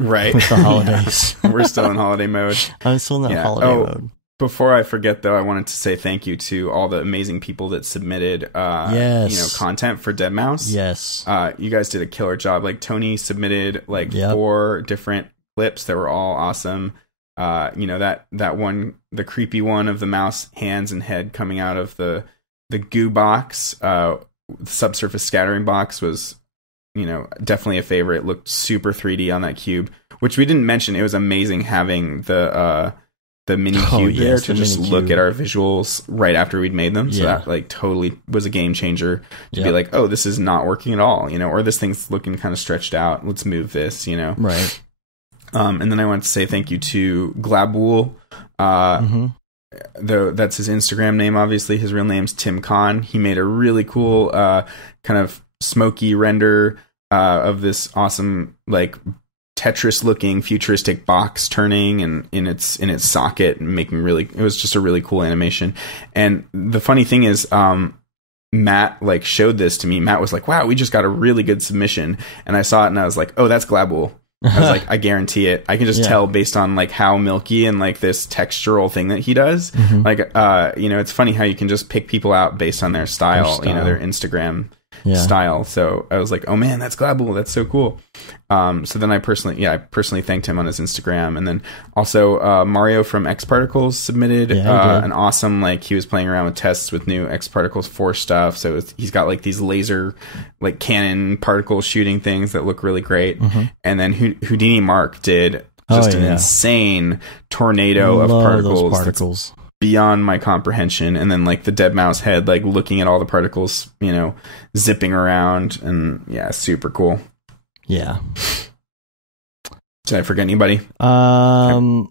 Right. With the holidays. We're still in holiday mode. I'm still in holiday mode. Before I forget, though, I wanted to say thank you to all the amazing people that submitted, you know, content for Deadmau5. Yes. You guys did a killer job. Like, Tony submitted, like, 4 different clips that were all awesome. You know, that one, the creepy one of the mouse hands and head coming out of the goo box, the subsurface scattering box was, you know, definitely a favorite. It looked super 3D on that cube, which we didn't mention. It was amazing having the mini cube there to just look at our visuals right after we'd made them. So that like totally was a game changer to be like, oh, this is not working at all, you know, or this thing's looking kind of stretched out. Let's move this, you know. Right. And then I want to say thank you to Glabool. Though that's his Instagram name, obviously. His real name's Tim Kahn. He made a really cool kind of smoky render of this awesome like Tetris looking futuristic box turning and in its socket and making it was just a really cool animation. And the funny thing is Matt like showed this to me. Matt was like, wow, we just got a really good submission. And I saw it and I was like, oh, that's Glabool. I was like, I guarantee it. I can just tell based on like how milky and like this textural thing that he does. Like, you know, it's funny how you can just pick people out based on their style. You know, their Instagram style. So I was like, oh man, that's Glabool. That's so cool. So then I personally thanked him on his Instagram. And then also Mario from X Particles submitted an awesome, like he was playing around with tests with new X Particles 4 stuff. So he's got like these laser like cannon particle shooting things that look really great. And then Houdini Mark did just an insane tornado of particles. Beyond my comprehension. And then like the Deadmau5 head like looking at all the particles, you know, zipping around, and super cool. Did I forget anybody? Probably.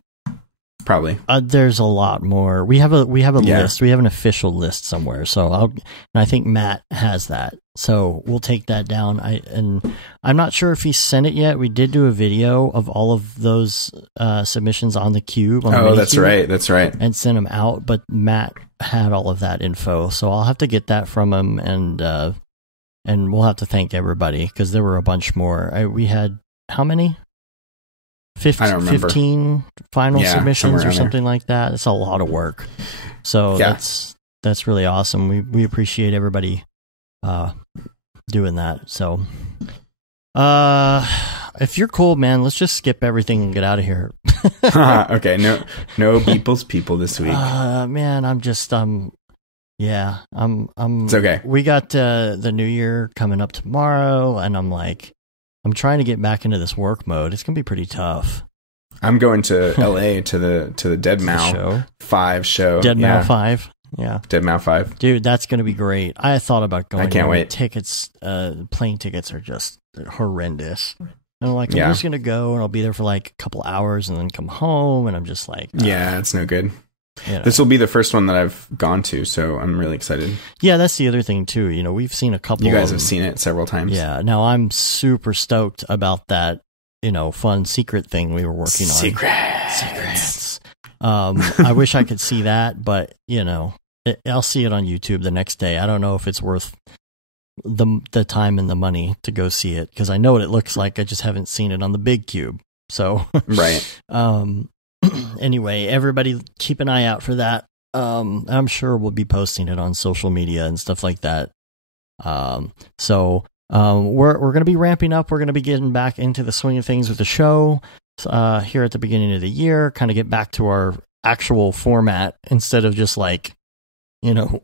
There's a lot more. We have a list. We have an official list somewhere. So I think Matt has that. So we'll take that down. I'm not sure if he sent it yet. We did do a video of all of those submissions on the cube. That's right. And sent them out. But Matt had all of that info. So I'll have to get that from him, and we'll have to thank everybody because there were a bunch more. We had how many? 15 final submissions or something like that. It's a lot of work. So that's really awesome. We appreciate everybody doing that. So if you're cool, man, let's just skip everything and get out of here. Okay, no people this week. Man, I'm just yeah, I'm. It's okay. We got the new year coming up tomorrow, and I'm trying to get back into this work mode. It's gonna be pretty tough. I'm going to LA to the Dead Mouse 5 show. Dead Mouse 5. Yeah. Dead Mouse 5. Dude, that's going to be great. I thought about going. I can't wait. Tickets, plane tickets are just horrendous. And I'm like, I'm just going to go and I'll be there for like a couple hours and then come home. And I'm just like, yeah, it's no good. You know. This will be the first one that I've gone to, so I'm really excited. Yeah, that's the other thing too. You know, we've seen a couple. You guys have seen it several times. Yeah. Now I'm super stoked about that, you know, fun secret thing we were working on. Secrets. I wish I could see that, but you know, I'll see it on YouTube the next day. I don't know if it's worth the time and the money to go see it because I know what it looks like. I just haven't seen it on the big cube. So right. Anyway, everybody keep an eye out for that. I'm sure we'll be posting it on social media and stuff like that. So we're going to be ramping up. We're going to be getting back into the swing of things with the show here at the beginning of the year, kind of get back to our actual format instead of just like, you know,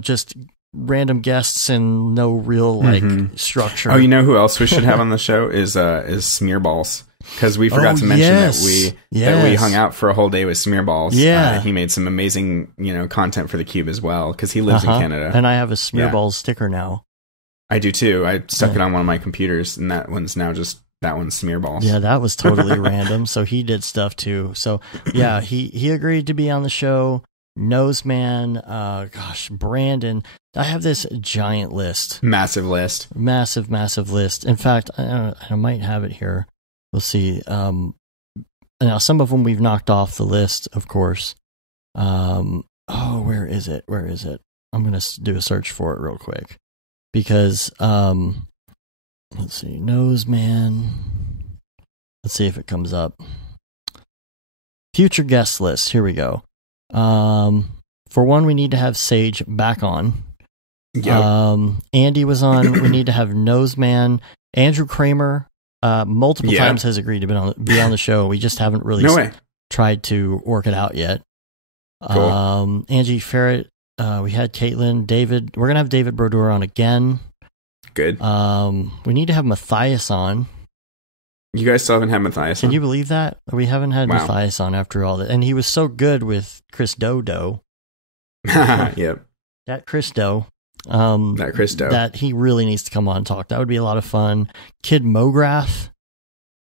just random guests and no real like structure. Oh, you know who else we should have on the show is Smearballs, because we forgot to mention that we hung out for a whole day with Smearballs. Yeah, he made some amazing content for the Cube as well because he lives in Canada, and I have a Smearballs sticker now. I do too. I stuck it on one of my computers, and that one's Smearballs. Yeah, that was totally random. So he did stuff too. So yeah, he agreed to be on the show. Noseman, Brandon. I have this giant list. Massive list. Massive list. In fact, I might have it here. We'll see. Now, some of them we've knocked off the list, of course. Where is it? I'm going to do a search for it real quick. Because, let's see. Noseman. Let's see if it comes up. Future guest list. Here we go. For one, we need to have Sage back on. Yep. Andy was on. We need to have Noseman. Andrew Kramer multiple times has agreed to be on the show. We just haven't really tried to work it out yet. Cool. Angie Ferret. We had Caitlin, David. We're gonna have David Brodeur on again. Good. We need to have Matthias on. You guys still haven't had Matthias on? Can you believe that? We haven't had Matthias on after all that. And he was so good with Chris Doe. Yep. That Chris Doe. That he really needs to come on and talk. That would be a lot of fun. Kid Mograph.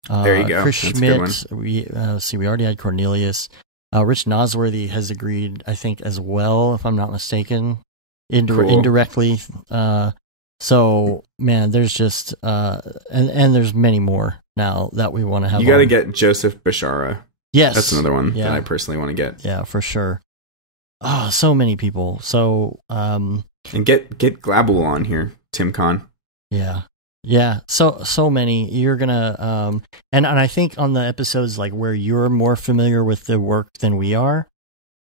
There you go. Chris That's Schmidt. We already had Cornelius. Rich Nosworthy has agreed, I think, as well, if I'm not mistaken. Indirectly. So, man, there's just and there's many more now that we want to have. You got to get Joseph Bashara. Yes, that's another one that I personally want to get. Yeah, for sure. Oh, so many people. So, and get Glabul on here, Tim Kahn. Yeah. So many. You're gonna and I think on the episodes like where you're more familiar with the work than we are.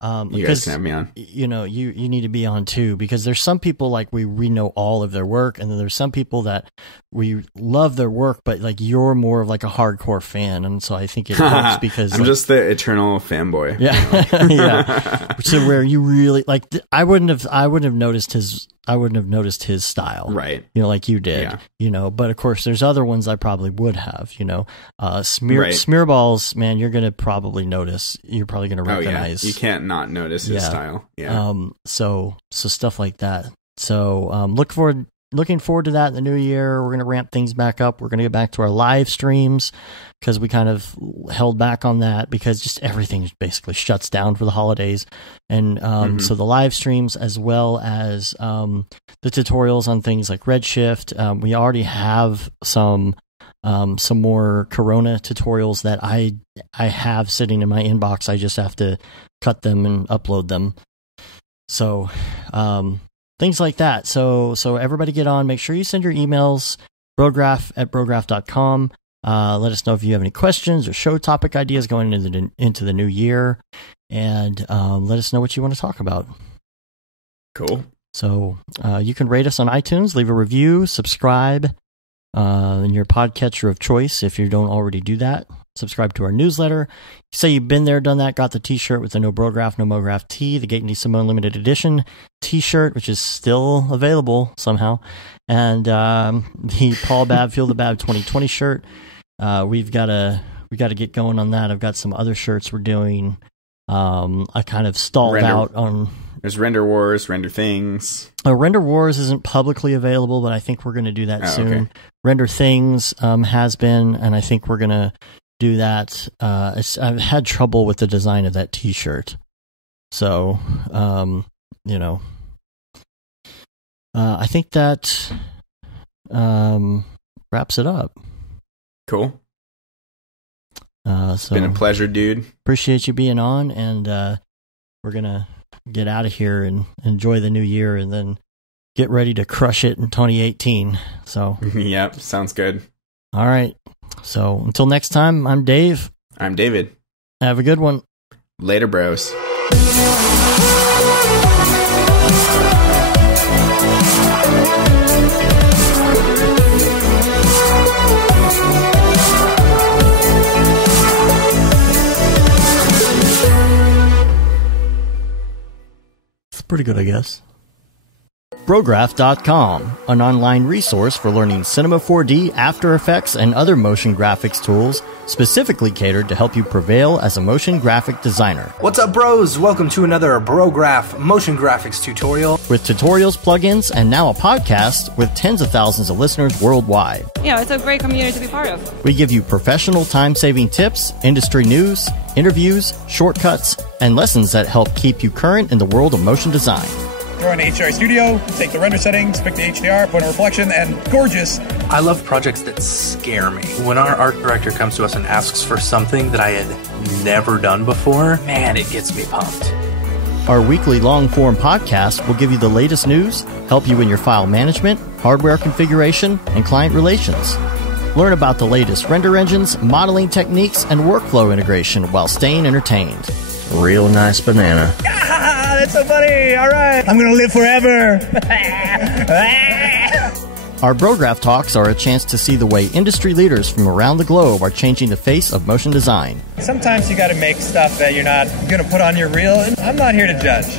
You guys can have me on. You know, you need to be on too, because there's some people like we know all of their work, and then there's some people that we love their work, but like you're more of like a hardcore fan, and so I think it helps because I'm just the eternal fanboy. Yeah, yeah. So where you really like, I wouldn't have noticed his style, right? You know, like you did, you know. But of course, there's other ones I probably would have, you know. Smearballs, man, you're gonna probably notice. You're probably gonna recognize. You can't not notice his style. Yeah. So stuff like that. So looking forward to that in the new year. We're gonna ramp things back up. We're gonna get back to our live streams because we kind of held back on that because just everything basically shuts down for the holidays. And so the live streams as well as the tutorials on things like Redshift. We already have some more Corona tutorials that I have sitting in my inbox. I just have to cut them and upload them. So things like that. So everybody get on. Make sure you send your emails, brograph@brograph.com. Let us know if you have any questions or show topic ideas going into the new year, and let us know what you want to talk about. Cool. So you can rate us on iTunes, leave a review, subscribe. in your podcatcher of choice if you don't already do that. Subscribe to our newsletter. Say you've been there, done that, got the t-shirt with the No Brograph, No Mograph tee, the Gate and Simone limited edition t-shirt, which is still available somehow, and the Paul Babb Feel the Bab 2020 shirt. We got to get going on that. I've got some other shirts we're doing. I kind of stalled out on... There's Render Wars, Render Things. Render Wars isn't publicly available, but I think we're going to do that soon. Okay. Render Things has been, and I think we're going to do that. I've had trouble with the design of that t-shirt. So, I think that wraps it up. Cool. It's So been a pleasure, dude. Appreciate you being on, and we're going to get out of here and enjoy the new year and then get ready to crush it in 2018. So, yep, sounds good. All right. So until next time, I'm Dave. I'm David. Have a good one. Later, bros. It's pretty good, I guess. Brograph.com, an online resource for learning Cinema 4D, After Effects, and other motion graphics tools specifically catered to help you prevail as a motion graphic designer. What's up, bros? Welcome to another Brograph motion graphics tutorial. With tutorials, plugins, and now a podcast with tens of thousands of listeners worldwide. Yeah, it's a great community to be part of. We give you professional time-saving tips, industry news, interviews, shortcuts, and lessons that help keep you current in the world of motion design. Go into HDR Studio, take the render settings, pick the HDR, point of reflection, and gorgeous. I love projects that scare me. When our art director comes to us and asks for something that I had never done before, man, it gets me pumped. Our weekly long-form podcast will give you the latest news, help you in your file management, hardware configuration, and client relations. Learn about the latest render engines, modeling techniques, and workflow integration while staying entertained. Real nice banana. Ah, that's so funny. All right. I'm going to live forever. Our Brograph Talks are a chance to see the way industry leaders from around the globe are changing the face of motion design. Sometimes you got to make stuff that you're not going to put on your reel, and I'm not here to judge.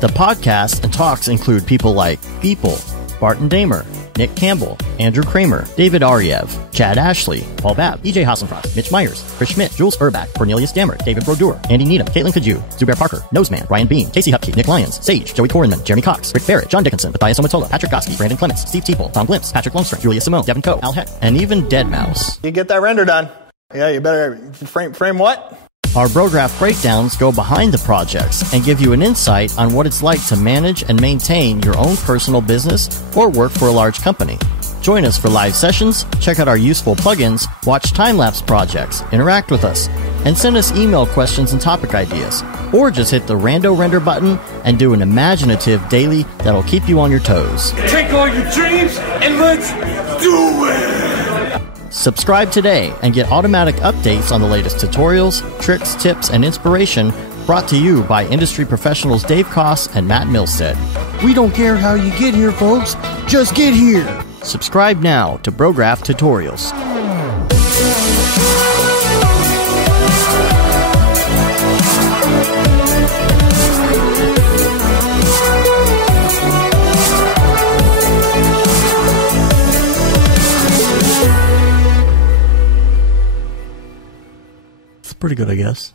The podcast and talks include people like Beeple, Barton Damer, Nick Campbell, Andrew Kramer, David Ariev, Chad Ashley, Paul Babb, EJ Hassenfrost, Mitch Myers, Chris Schmidt, Jules Urbach, Cornelius Dammert, David Brodeur, Andy Needham, Caitlin Kaju, Zubair Parker, Noseman, Ryan Bean, Casey Hupke, Nick Lyons, Sage, Joey Korenman, Jeremy Cox, Rick Barrett, John Dickinson, Matthias Omatola, Patrick Goski, Brandon Clements, Steve Teeple, Tom Glimpse, Patrick Longstrom, Julia Simone, Devin Coe, Al Heck, and even Deadmau5. You get that render done. Yeah, you better frame what? Our Brograph breakdowns go behind the projects and give you an insight on what it's like to manage and maintain your own personal business or work for a large company. Join us for live sessions, check out our useful plugins, watch time-lapse projects, interact with us, and send us email questions and topic ideas. Or just hit the Rando Render button and do an imaginative daily that'll keep you on your toes. Take all your dreams and let's do it! Subscribe today and get automatic updates on the latest tutorials, tricks, tips, and inspiration brought to you by industry professionals Dave Koss and Matt Milstead. We don't care how you get here, folks. Just get here. Subscribe now to Brograph Tutorials. It's pretty good, I guess.